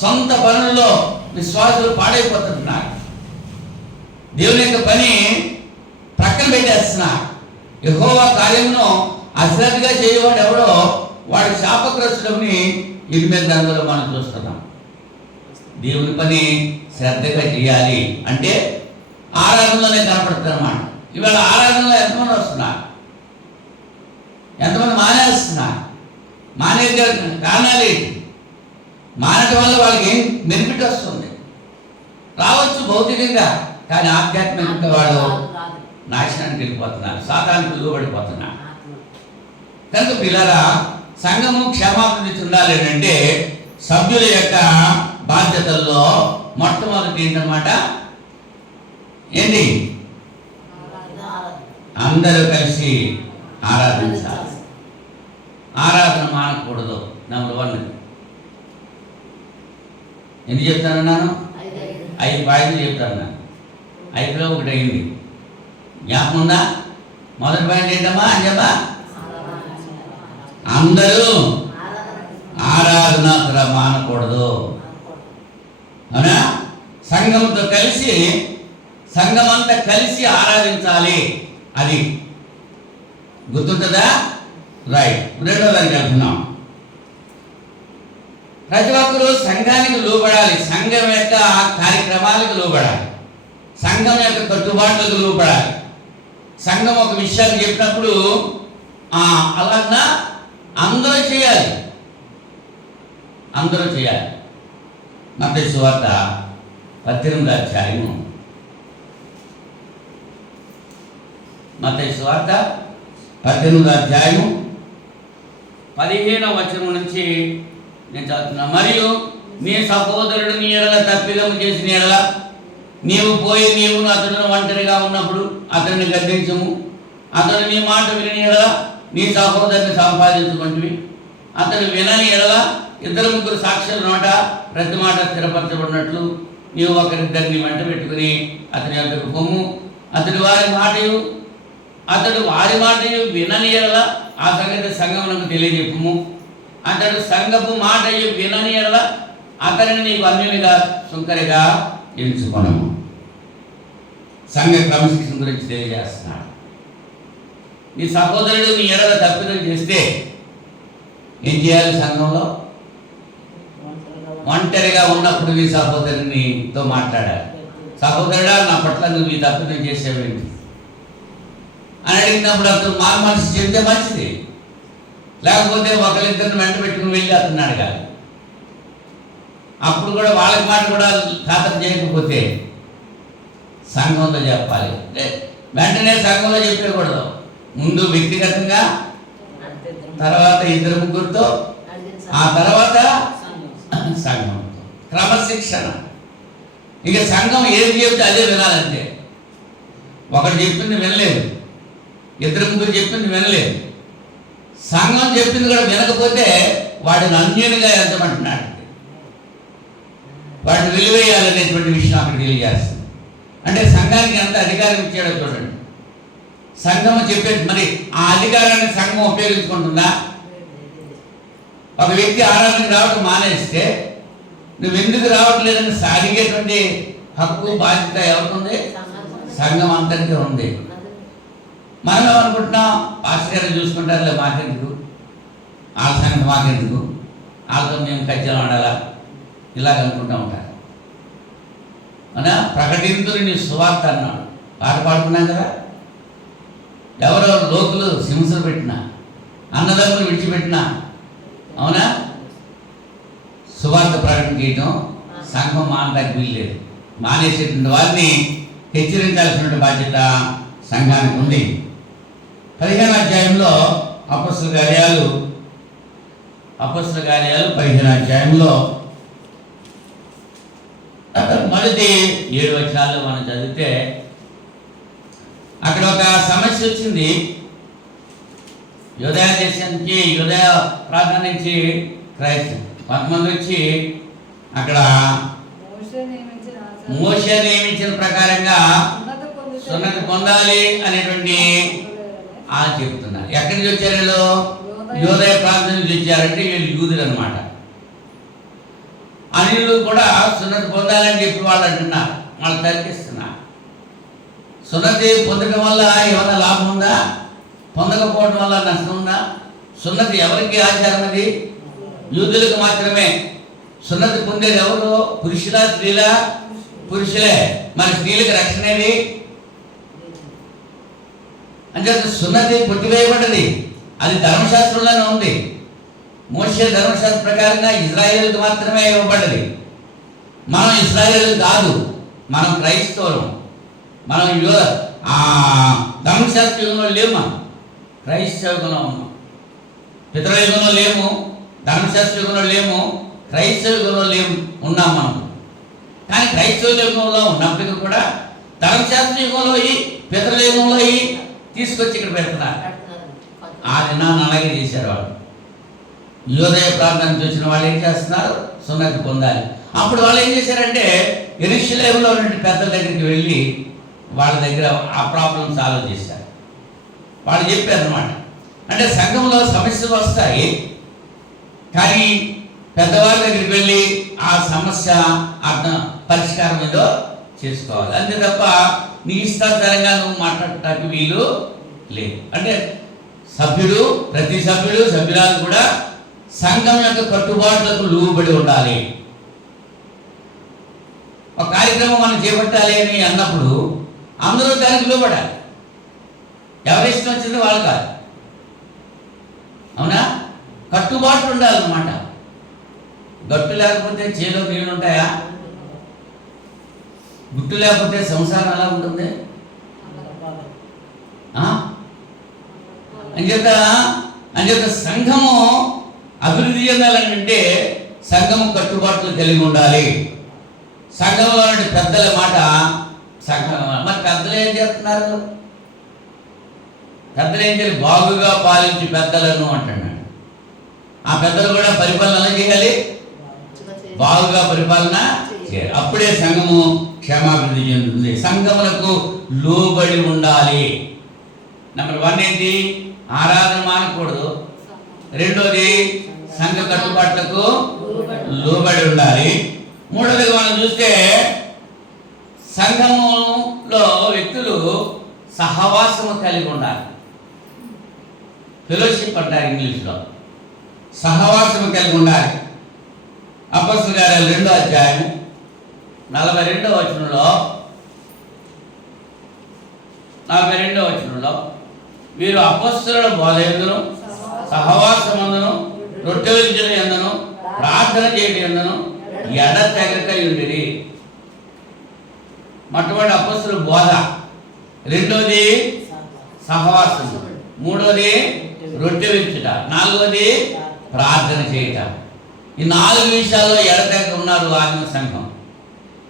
సొంత పనుల్లో విశ్వాసులు పాడైపోతున్నారు. దేవుని యొక్క పని ప్రక్కన పెట్టేస్తున్నారు. యెహోవా కార్యమును అశ్రద్ధగా చేయవాడు ఎవడో వాడి శాపగ్రస్తుడని 8 గ్రంథంలో మనం చూస్తున్నాం. దేవుని పని శ్రద్ధగా చేయాలి అంటే ఆరాధనలోనే కనపడుతుంది అన్నమాట. ఇవాళ ఆరాధనలో ఎంతమంది వస్తున్నారు? ఎంతమంది మానేస్తున్నారు? మానే కారణాలు ఏంటి? మానటం వల్ల వాళ్ళకి ఏం బెనిఫిట్ వస్తుంది? రావచ్చు భౌతికంగా, కానీ ఆధ్యాత్మికంగా వాడు నాశనానికి వెళ్ళిపోతున్నారు, సాతానికి లోబడిపోతున్నారు. కనుక పిల్లరా, సంఘము క్షేమాభివృద్ధి చెందాలి అంటే సభ్యుల యొక్క బాధ్యతల్లో మొట్టమొదటి ఏంటన్నమాట, ఏంటి? అందరూ కలిసి ఆరాధించాలి. ఆరాధన మానకూడదు. నెంబర్ 1. ఎందుకు చెప్తానన్నాను? 5 పాయింట్లు చెప్తాను. 5లో ఒకటి అయింది. జ్ఞాపకం ఉందా? మొదటి పాయింట్ ఏంటమ్మా అని చెప్పా? అందరూ ఆరాధన మానకూడదు. అవునా? సంఘంతో కలిసి, సంఘమంతా కలిసి ఆరాధించాలి. అది గుర్తుంటుందా? రైట్. 2వ దానికి వెళ్తున్నాం. ప్రతి ఒక్కరూ సంఘానికి లోబడాలి, సంఘం యొక్క కార్యక్రమాలకు లోబడాలి, సంఘం యొక్క కట్టుబాట్లకు లోబడాలి. సంఘం ఒక విషయాన్ని చెప్పినప్పుడు అలాగా అందరూ చేయాలి, అందరూ చేయాలి. మత్తయి సువార్త 18వ అధ్యాయము, మత్తయి సువార్త 18వ అధ్యాయము 15వ వచనం నుంచి నేను చదువుతున్నా. మరియు నీ సహోదరుడు నీ ఎడల తప్పిదము చేసిన ఎడల నీవు పోయి నీవును అతడును ఒంటరిగా ఉన్నప్పుడు అతన్ని గద్దించము. అతడు నీ మాట విని ఎడల నీ సహోదరుని సంపాదించుకుంటువి. అతడు వినని ఎడల 2-3 సాక్షుల నోట ప్రతి మాట స్థిరపరచబడినట్లు నీవు ఒకరిద్దరిని వెంట పెట్టుకుని అతని యొద్దకు పొమ్ము. అతడు వారి మాటయు వినని ఎడల ఆ సంగతి సంఘమునకు తెలియజెప్పుము. అతడు సంఘపు మాటయు వినని ఎడల అతనిని నీకు అన్యునిగా సుంకరిగా ఎంచుకొనము. సంఘ క్రమశిక్షణ గురించి తెలియజేస్తున్నాడు. నీ సహోదరుడు నీ ఎడల తప్పిదం చేస్తే ఏం చేయాలి? సంఘంలో ఒంటరిగా ఉన్నప్పుడు నీ సహోదరునితో మాట్లాడాలి. సహోదరుడా, నా పట్ల నువ్వు ఈ తప్పిదం చేసేవేంటి అని అడిగినప్పుడు అతను మనసు చెందితే మంచిది. లేకపోతే ఒకరిద్దరిని వెంట పెట్టుకుని వెళ్ళి అతను అడగాలి. అప్పుడు కూడా వాళ్ళకి మాట కూడా ఖాతరు చేయకపోతే సంఘంలో చెప్పాలి. వెంటనే సంఘంలో చెప్పకూడదు. ముందు వ్యక్తిగతంగా, తర్వాత 2-3తో, ఆ తర్వాత సంఘంతో. క్రమశిక్షణ. ఇక సంఘం ఏది చెప్తే అదే వినాలంటే. ఒకటి చెప్పింది వినలేదు, 2-3 చెప్పింది వినలేదు. సంఘం చెప్పింది కూడా వినకపోతే వాడిని అన్యునిగా ఎంతమంటున్నాడు, వాడిని వెలివేయాలనేటువంటి విషయం అక్కడ తెలియజేస్తుంది. అంటే సంఘానికి ఎంత అధికారం ఇచ్చాడో చూడండి. సంఘం చెప్పేది, మరి ఆ అధికారాన్ని సంఘం ఉపయోగించుకుంటుందా? ఒక వ్యక్తి ఆరాధనకు రావడం మానేస్తే నువ్వు ఎందుకు రావట్లేదని అడిగేటువంటి హక్కు, బాధ్యత ఎవరికి? సంఘం అంతటికీ ఉంది. మనం ఏమనుకుంటున్నాం, పాస్టర్ గారు చూసుకుంటారులే, మాకెందుకు, వాళ్ళ సంగతి మాకెందుకు, వాళ్ళతో మేము కజ్జలం ఆడాలా, ఇలాగ అనుకుంటూ ఉంటారు. అవునా? ప్రకటింతులు నీ సువార్త అన్నాడు, పాట పాడుకున్నాం కదా. ఎవరెవరు లోకులు హింసలు పెట్టినా, అన్నదమ్ములు విడిచిపెట్టినా, అవునా, సువార్త ప్రకటన చేయటం సంఘం మానడానికి వీల్లేదు. మానేసేటువంటి వారిని హెచ్చరించాల్సినటువంటి బాధ్యత సంఘానికి ఉంది. 15వ అధ్యాయంలో అపొస్తలుల కార్యాలు 15వ అధ్యాయంలో మొదటి 7 వచనాల్లో మనం చదివితే అక్కడ ఒక సమస్య వచ్చింది. యూదయ దేశానికి, యూదయ ప్రాంతం నుంచి క్రైస్తవులు కొంతమంది వచ్చి అక్కడ మోషే నియమించిన ప్రకారంగా సున్నతి పొందాలి అనేటువంటి చెప్తున్నారు. ఎక్కడి నుంచి వచ్చారు వీళ్ళు? యూదయ ప్రాంతం నుంచి వచ్చారంటే వీళ్ళు యూదులు అనమాట. అన్యులు కూడా సున్నతి పొందాలని చెప్పి వాళ్ళు అంటున్నారు, వాళ్ళు తర్కిస్తున్నారు. సున్నతి పొందడం వల్ల ఏమైనా లాభం ఉందా? పొందకపోవడం వల్ల నష్టం ఉందా? సున్నతి ఎవరికి ఆచారం? అది యూదులకు మాత్రమే. సున్నతి పొందేది ఎవరు? పురుషులా స్త్రీలా? పురుషులే. మరి స్త్రీలకు రక్షణ ఏది అంటే సున్నతి కొట్టివేయబడ్డది. అది ధర్మశాస్త్రంలోనే ఉంది. మోషే ధర్మశాస్త్ర ప్రకారంగా ఇజ్రాయేలుకు మాత్రమే ఇవ్వబడ్డది. మనం ఇజ్రాయేలు కాదు, మనం క్రైస్తవులం, మనం ధర్మశాస్త్ర యుగంలో లేము, మనం క్రైస్తవ యుగంలో ఉన్నాం. పితృ యుగంలో లేము, ధర్మశాస్త్ర యుగంలో లేము, క్రైస్తవ యుగంలో లేము ఉన్నాం మనం. కానీ క్రైస్తవ యుగంలో ఉన్నప్పటికీ కూడా ధర్మశాస్త్ర యుగంలో పితృ యుగంలో తీసుకొచ్చి ఇక్కడ పెడుతున్నారు. ఆ దినాన్ని అలాగే చేశారు వాళ్ళు. యోదయ ప్రాంతానికి వచ్చిన వాళ్ళు ఏం చేస్తున్నారు? సున్నతి పొందాలి. అప్పుడు వాళ్ళు ఏం చేశారంటే యెరూషలేములో ఉన్న పెద్దల దగ్గరికి వెళ్ళి వాళ్ళ దగ్గర ఆ ప్రాబ్లం సాల్వ్ చేశారు. వాళ్ళు చెప్పారు అన్నమాట. అంటే సంఘంలో సమస్యలు వస్తాయి, కానీ పెద్దవాళ్ళ దగ్గరికి వెళ్ళి ఆ సమస్య అర్థం పరిష్కారం ఏదో చేసుకోవాలి. అంతే తప్ప నీ ఇష్టాధారంగా నువ్వు మాట్లాడటానికి వీలు లేదు. అంటే ప్రతి సభ్యురాలు కూడా సంఘం యొక్క కట్టుబాట్లకు లోబడి ఉండాలి. ఒక కార్యక్రమం మనం చేపట్టాలి అని అన్నప్పుడు అందరూ దానికి లోబడాలి. ఎవరి ఇష్టం వచ్చిందో వాళ్ళు కాదు, అవునా? కట్టుబాట్లు ఉండాలన్నమాట. గట్టు లేకపోతే చేలో నీళ్ళు ఉంటాయా? గుట్టు లేకపోతే సంసారం ఎలా ఉంటుంది? అంచేత సంఘము అభివృద్ధి చెందాలంటే సంఘము కట్టుబాట్లు కలిగి ఉండాలి. సంఘంలో పెద్దల మాట మరి పెద్దలు ఏం చేస్తున్నారు? పెద్దలు ఏం చేయాలి? బాగుగా పాలించి పెద్దలను అంటున్నాడు. ఆ పెద్దలు కూడా పరిపాలన చేయాలి, బాగుగా పరిపాలన చేయాలి. అప్పుడే సంఘము క్షేమాభివృద్ధి చెందుతుంది. సంఘములకు లోబడి ఉండాలి. నెంబర్ 1 ఏంటి? ఆరాధన మానకూడదు. రెండోది సంఘ కట్టుబాట్లకు లోబడి ఉండాలి. మూడోదిగా మనం చూస్తే సంఘములో వ్యక్తులు సహవాసము కలిగి ఉండాలి. ఫెలోషిప్ అంటారు ఇంగ్లీష్లో. సహవాసము కలిగి ఉండాలి. అపొస్తలుల కార్యాలు 2వ అధ్యాయం 42వ వచనంలో వీరు అపొస్తలుల బోధ యందును సహవాసమందును రొట్టె విరుచుట యందును ప్రార్థన చేయడం యందును ఎడతెగక ఉండిరి. మొట్టమొదటి అపొస్తలుల బోధ, రెండోది సహవాసం, మూడోది రొట్టె విరుచుట, నాలుగోది ప్రార్థన చేయటం. ఈ 4 విషయాల్లో ఎడతెగక ఉన్నారు ఆదిమ సంఘం.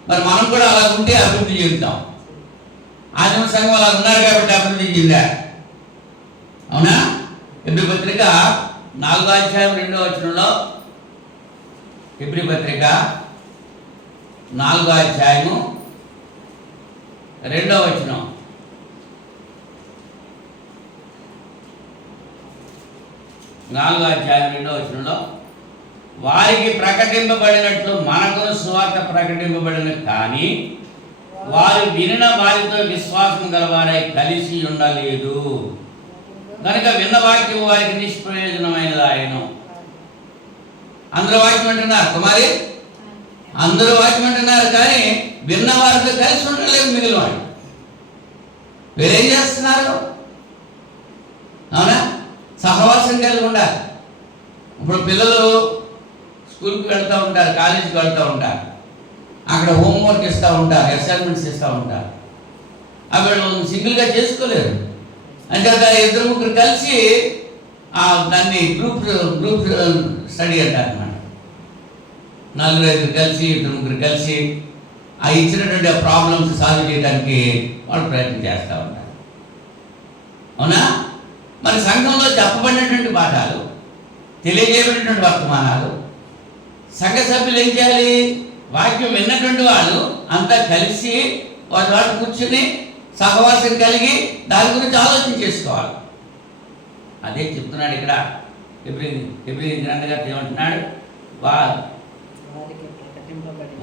మరి మనం కూడా అలా ఉంటే అభివృద్ధి చెందుతాం. ఆదిమ సంఘం అలా ఉన్నారు కాబట్టి అభివృద్ధి చెందారు, అవునా? హెబ్రీ పత్రిక 4వ అధ్యాయం 2వ వచనంలో, హెబ్రీ పత్రిక 4వ అధ్యాయము 2వ వచనం, వారికి ప్రకటింపబడినట్లు మనకు సువార్త ప్రకటింపబడిన, కానీ వారు వినిన వారితో విశ్వాసం గలవారై కలిసి ఉండలేదు కనుక విన్న వాక్యం వారికి నిష్ప్రయోజనమైనది ఆయన. అందరూ వాక్యం అంటున్నారు కుమారి, అందరూ వాక్యం అంటున్నారు, కానీ విన్న వారితో కలిసి ఉండలేదు మిగిలిన వాడు. వీరేం చేస్తున్నారు? అవునా? సహవాసం కలిగి ఉండాలి. ఇప్పుడు పిల్లలు స్కూల్కి వెళ్తూ ఉంటారు, కాలేజీకి వెళ్తూ ఉంటారు, అక్కడ హోంవర్క్ ఇస్తూ ఉంటారు, అసైన్మెంట్స్ ఇస్తూ ఉంటారు. అవి సింగిల్గా చేసుకోలేరు. అంచేత 2-3 కలిసి దాన్ని గ్రూప్ స్టడీ అంటారు అన్నమాట. 4-5 కలిసి 2-3 కలిసి ఆ ఇచ్చినటువంటి ఆ ప్రాబ్లమ్స్ సాల్వ్ చేయడానికి వాళ్ళు ప్రయత్నం చేస్తూ ఉంటారు, అవునా? మరి సంఘంలో చెప్పబడినటువంటి పాఠాలు, తెలియజేయబడినటువంటి వర్తమానాలు సంఘ సభ్యులు ఏం చేయాలి? వాక్యం విన్నటువంటి వాళ్ళు అంతా కలిసి వాటి కూర్చుని సహవాసం కలిగి దాని గురించి ఆలోచన చేసుకోవాలి. అదే చెప్తున్నాడు ఇక్కడ హెబ్రీ గ్రంథకర్త ఏమంటున్నాడు?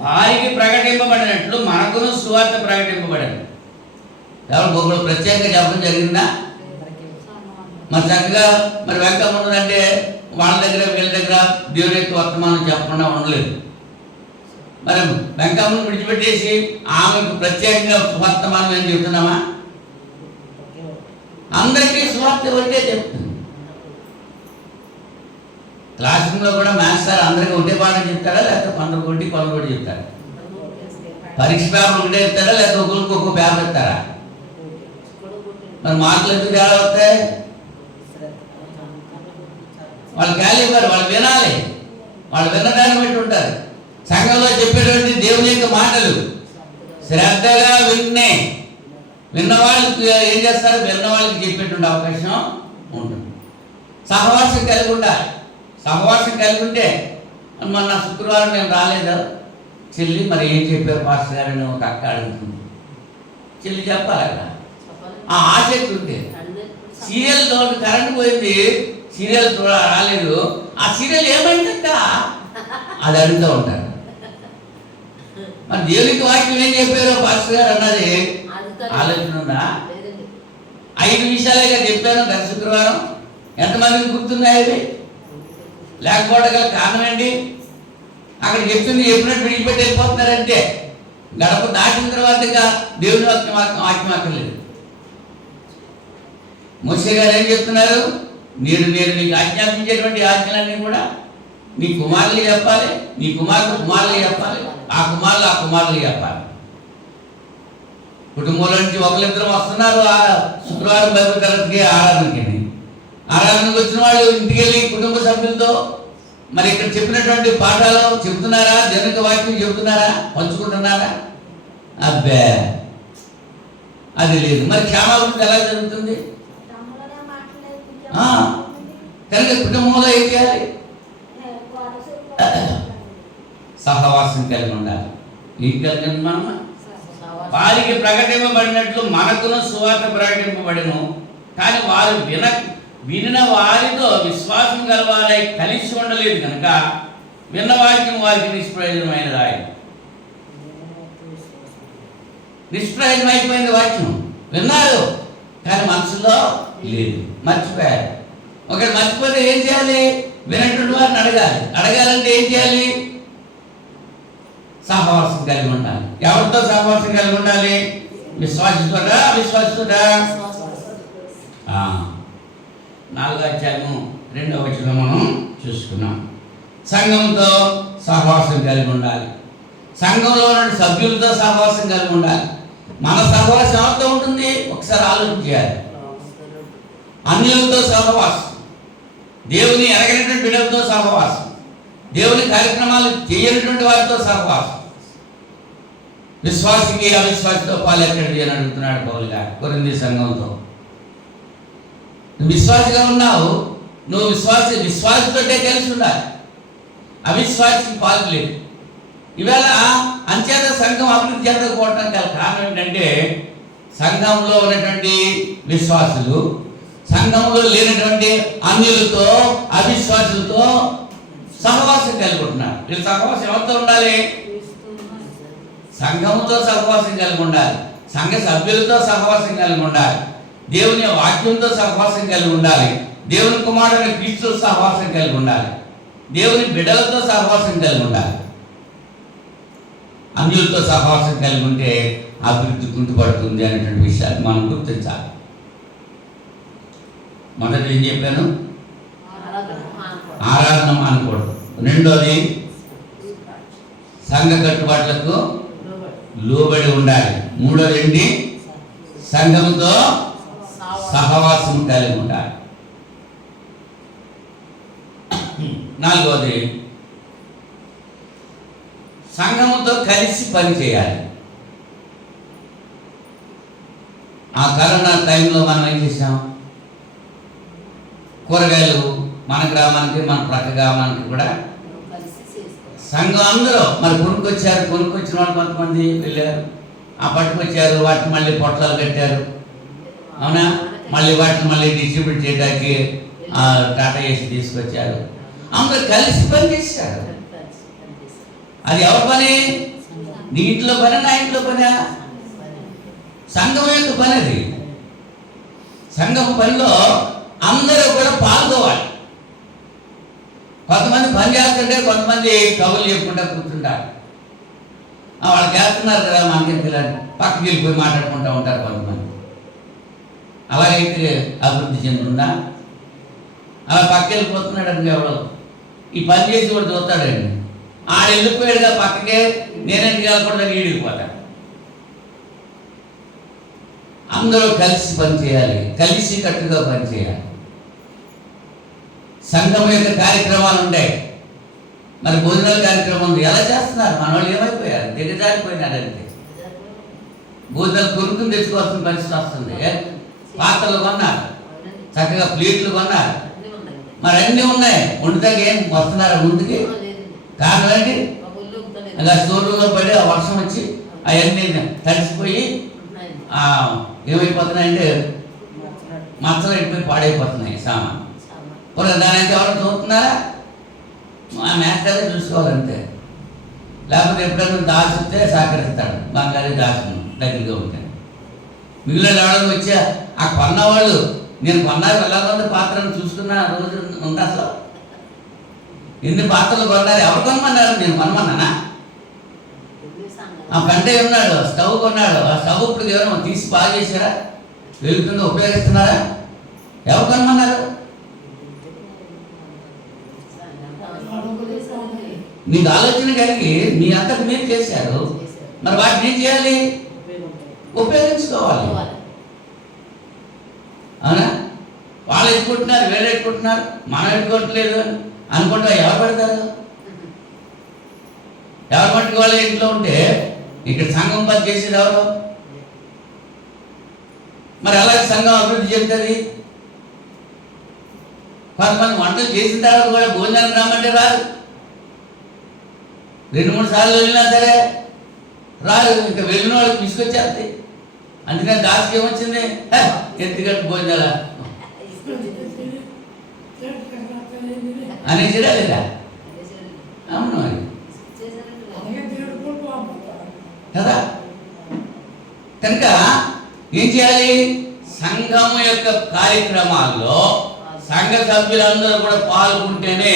వారికి ప్రకటింపబడినట్లు మనకును సువార్త ప్రకటింపబడింది. ఎవరు ఒకరు ప్రత్యేకంగా చెప్పడం జరిగిందా? మరి చక్కగా మరి వెంకమ్మ ఉన్నదంటే వాళ్ళ దగ్గర వీళ్ళ దగ్గర దేవుని యొక్క వర్తమానం చెప్పకుండా ఉండలేదు. మరి వెంకమ్మను విడిచిపెట్టేసి ఆమెకు ప్రత్యేకంగా వర్తమానం ఏం చెప్తున్నామా? అందరికీ స్వార్థ ఒకటే చెప్తుంది. క్లాస్ రూమ్లో కూడా మ్యాథ్స్ సార్ అందరికీ ఒకటే పాఠం చెప్తాడా, లేకపోతే కొందరు కొట్టి చెప్తాడు? పరీక్ష పేపర్ ఒకటే ఇస్తారా లేదా ఒకరికి ఒక్కొక్క పేపర్ ఇస్తారా? మరి మార్కులు ఎందుకు తేడా వస్తాయి? వాళ్ళు క్యాలిబర్, వాళ్ళు వినాలి, వాళ్ళు వినడాన్ని బట్టి ఉంటారు. సంఘంలో చెప్పేటువంటి దేవుని యొక్క మాటలు శ్రద్ధగా విన్న వాళ్ళకి ఏం చేస్తారు? విన్న వాళ్ళకి చెప్పేటువంటి అవకాశం ఉంటుంది. సహవాసం కలిగి ఉండాలి. సహవాసం కలిగి ఉంటే మొన్న శుక్రవారం నేను రాలేదు, చెల్లి మరి ఏం చెప్పారు పాస్టర్ గారు ఒక అక్క అడుగుతుంది. చెల్లి చెప్పాలి కదా, ఆ ఆసక్తి ఉంటే. సీరియల్ కరెంట్ పోయింది, సీరియల్ రాలేదు, ఆ సీరియల్ ఏమైందక్క అది అడుగుతూ ఉంటారు. మరి దేవునికి వాక్యం ఏం చెప్పారో పాస్టర్ గారు అన్నది ఆలోచన ఉందా? 5 విషయాలుగా చెప్పాను గత శుక్రవారం. ఎంతమందికి గుర్తున్నాయి? లేకపోవడం గల కారణం ఏంటి? అక్కడ చెప్తుంది చెప్పినట్టు విడిచిపెట్టి వెళ్ళిపోతున్నారంటే గడప దాటిన తర్వాత దేవుని వాక్యం అక్కర్లేదు. మోషే గారు ఏం చెప్తున్నారు? నేను నీకు ఆజ్ఞాపించేటువంటి ఆజ్ఞలన్నీ కూడా నీ కుమారులు చెప్పాలి, నీ కుమారులు చెప్పాలి, ఆ కుమారులు చెప్పాలి. కుటుంబంలో నుంచి ఒకరిద్దరు వస్తున్నారు ఆ శుక్రవారం బైబిల్ తరగతికి ఆరాధనకి వచ్చిన వాళ్ళు ఇంటికి వెళ్ళి కుటుంబ సభ్యులతో మరి ఇక్కడ చెప్పినటువంటి పాఠాలు చెబుతున్నారా? దేవుని వాక్యం చెబుతున్నారా? పంచుకుంటున్నారా? అబ్బే అది లేదు. మరి క్షేమాభివృద్ధి ఎలా జరుగుతుంది? కనుక కుటుంబంలో ఏం చేయాలి? సహవాసం కలిగి ఉండాలి. ఏం కలిగి మనం? వారికి ప్రకటింపబడినట్లు మనకును సువార్త ప్రకటింపబడిను, కానీ వారు వినిన వారితో విశ్వాసం కలవారై కలిసి ఉండలేదు కనుక విన్న వాక్యం వారికి నిష్ప్రయోజనమైనది. నిష్ప్రయోజనమైపోయింది వాక్యం. విన్నారు కానీ మనసులో లేదు, మర్చిపోయారు. ఒకటి మర్చిపోతే ఏం చేయాలి? వినటువంటి వారిని అడగాలంటే ఏం చేయాలి? సహవాసం కలిగి ఉండాలి. ఎవరితో సహవాసం కలిగి ఉండాలి? విశ్వాసితోడా అవిశ్వాసితోడా? 4వ అధ్యాయము 2వ వచనం మనం చూసుకున్నాం. సంఘంతో సహవాసం కలిగి ఉండాలి. సంఘంలో ఉన్న సభ్యులతో సహవాసం కలిగి ఉండాలి. మన సహవాసం ఎవరితో ఉంటుంది? ఒకసారి ఆలోచించాలి. అన్యులతో సహవాసం, దేవుని ఎరగనటువంటి బిడ్డలతో సహవాసం, దేవుని కార్యక్రమాలు చేయనటువంటి వారితో సహవాసం. విశ్వాసికి అవిశ్వాసితో పాలు ఎక్కడిది అని అడుగుతున్నాడు పౌలు గారు కొరింథీ సంఘంతో. నువ్వు విశ్వాసిగా ఉన్నావు, నువ్వు విశ్వాసితోటే కలిసి ఉండాలి, అవిశ్వాసికి పాలు లేదు. ఇవాళ అంచేత సంఘం అభివృద్ధి చెందకపోవడానికి గల కారణం ఏంటంటే సంఘంలో ఉన్నటువంటి విశ్వాసులు సంఘంలో లేనటువంటి అన్యులతో అవిశ్వాసులతో సహవాసం కలిగి ఉంటున్నారు. వీళ్ళు సహవాసం ఎవరితో ఉండాలి? సంఘంతో సహవాసం కలిగి ఉండాలి, సంఘ సభ్యులతో సహవాసం కలిగి ఉండాలి, దేవుని వాక్యంతో సహవాసం కలిగి ఉండాలి, దేవుని కుమారుడైన క్రీస్తుతో సహవాసం కలిగి ఉండాలి, దేవుని బిడ్డలతో సహవాసం కలిగి ఉండాలి. అన్యులతో సహవాసం కలిగి ఉంటే అభివృద్ధి కుంటుపడుతుంది అనేటువంటి విషయాన్ని మనం గుర్తించాలి. మొదటి ఏం చెప్పాను? ఆరాధన మానకూడదు. రెండోది సంఘ కట్టుబాట్లకు లోబడి ఉండాలి. మూడోది ఏంటి? సంఘంతో సహవాసం కలిగి ఉండాలి. నాలుగోది సంఘముతో కలిసి పని చేయాలి. ఆ కరోనా టైంలో మనం ఏం చేసాం? కూరగాయలు మన గ్రామానికి మన ప్రక్క గ్రామానికి కూడా సంఘం అందరూ మరి కొనుక్కొచ్చిన వాళ్ళు కొంతమంది వెళ్ళారు, ఆ పట్టుకొచ్చారు, వాటిని మళ్ళీ పొట్లాలు కట్టారు, అవునా? మళ్ళీ వాటిని డిస్ట్రిబ్యూట్ చేయడానికి టాటా ఏసీ తీసుకొచ్చారు. అందరూ కలిసి పని చేశారు. అది ఎవరి పని? నీ ఇంట్లో పని, నా ఇంట్లో పని, సంఘం యొక్క పని. అది సంఘం పనిలో అందరూ కూడా పాల్గొవాలి. కొంతమంది పని చేస్తుంటే కొంతమంది కబుర్లు చెప్పుకుంటా కూర్చుంటారు. వాళ్ళకి వేస్తున్నారు కదా మనకి తెలియదు, పక్కకి వెళ్ళిపోయి మాట్లాడుకుంటూ ఉంటారు కొంతమంది. అలాగైతే అభివృద్ధి చెందుతుందా? అలా పక్కకి వెళ్ళిపోతున్నాడు అండి ఎవడో, ఈ పని చేసి కూడా చూస్తాడండి, ఆడు వెళ్ళిపోయాడుగా పక్కకే నేనెందుకు వెళ్ళకూడదని ఈడిగిపోతాను. అందరూ కలిసి పనిచేయాలి, కలిసి కట్టుగా పనిచేయాలి. సంఘం యొక్క కార్యక్రమాలు ఉంటాయి, మరి భోజనాల కార్యక్రమం ఎలా చేస్తున్నారు? మన వాళ్ళు ఏమైపోయారు? దిగజారిపోయినారు అంతే. భోజనాలు కొనుక్కుని తెచ్చుకోవాల్సిన పరిస్థితి వస్తుంది. పాత్రలు కొన్నారు, చక్కగా ప్లేట్లు కొన్నారు, మరి అన్నీ ఉన్నాయి. వండుతాకి ఏం వస్తున్నారా ముందుకి? కారణం ఏంటి? అలా స్టోర్లో పడి ఆ వర్షం వచ్చి అవన్నీ తడిసిపోయి ఏమైపోతున్నాయంటే మచ్చలు అయిపోయి పాడైపోతున్నాయి సామాన్. దానికి ఎవరు చూస్తున్నారా? మా మేస్టరే చూసుకోవాలంతే. లేకపోతే ఎప్పుడైనా దాచిస్తే సహకరిస్తాడు, బంగారు దాచును దగ్గరగా ఉంటాయి. మిగిలిన ఎవరైనా వచ్చి ఆ కొన్నవాళ్ళు నేను కొన్నారు వెళ్ళకుండా పాత్రను చూసుకున్న రోజు ఉంటా. అసలు ఎన్ని పాత్రలు కొన్నారు? ఎవరు కొనమన్నారు? నేను కొనమన్నానా? ఆ కంటే ఉన్నాడు, స్టవ్ కొన్నాడు. ఆ స్టవ్ ఇప్పుడు ఎవరైనా తీసి బాగా చేశారా? వెలుగుతుందో ఉపయోగిస్తున్నారా? ఎవరు కొనమన్నారు? మీకు ఆలోచన కలిగి మీ అంతకు మీరు చేశారు, మరి వాటిని ఏం చేయాలి? ఉపయోగించుకోవాలి. అవునా? వాళ్ళు ఎత్తుకుంటున్నారు, వేరే ఎత్తుకుంటున్నారు, మనం ఎత్తుకోవట్లేదు అని అనుకుంటా ఎవరు పెడతారు? ఎవరు మట్టుకు వాళ్ళ ఇంట్లో ఉంటే ఇక్కడ సంఘం పని చేసేది ఎవరు? మరి అలాగే సంఘం అభివృద్ధి చెందుతుంది. కొంతమంది వంటలు చేసిన తర్వాత కూడా భోజనానికి రామంటే రారు. 2-3 సార్లు వెళ్ళినా సరే రారు. ఇంకా వెళ్ళిన వాళ్ళకి తీసుకొచ్చేస్తాయి. అందుకని దానికి ఏమొచ్చింది? ఎందుకంటే భోజనాల అనేసిరా లేదా? అవును అది కదా. కనుక ఏం చేయాలి? సంఘం యొక్క కార్యక్రమాల్లో సంఘ సభ్యులందరూ కూడా పాల్గొంటేనే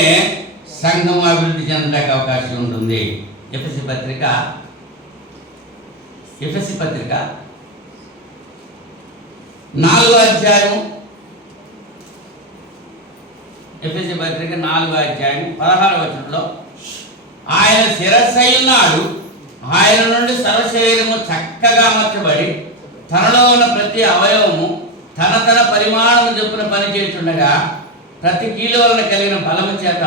సంఘం అభివృద్ధి చెందడానికి అవకాశం ఉంటుంది. ఎఫెసీ పత్రిక 4వ అధ్యాయం, ఎఫెసీ పత్రిక 4వ అధ్యాయం 16వ వచనంలో ఆయన శిరస్సై ఉన్నాడు, ఆయన నుండి సర్వశరీరము చక్కగా అమర్చబడి తనలో ఉన్న ప్రతి అవయవము తన తన పరిమాణము చొప్పున పనిచేస్తుండగా ప్రతి కీలు వలన కలిగిన బలము చేత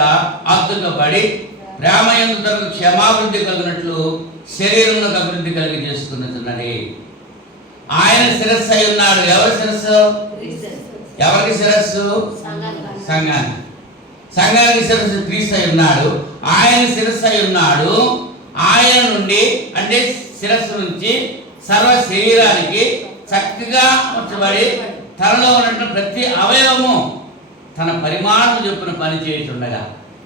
అద్దుకబడి ప్రేమ యందు తనకు క్షమాభివృద్ధి కలిగినట్లు శరీరంలో అభివృద్ధి కలిగి చేసుకున్నది. ఆయన శిరస్సు అయి ఉన్నాడు. ఎవరి శిరస్సు? ఎవరికి శిరస్సు? సంఘానికి. సంఘానికి శిరస్సు క్రీస్తు అయి ఉన్నాడు. ఆయన శిరస్సు అయి ఉన్నాడు. ఆయన నుండి అంటే శిరస్సు నుంచి సర్వ శరీరానికి చక్కగా అమర్చబడి తనలో ఉన్నటువంటి ప్రతి అవయవము తన పరిమాణం చొప్పున పని చేయుచుండగా,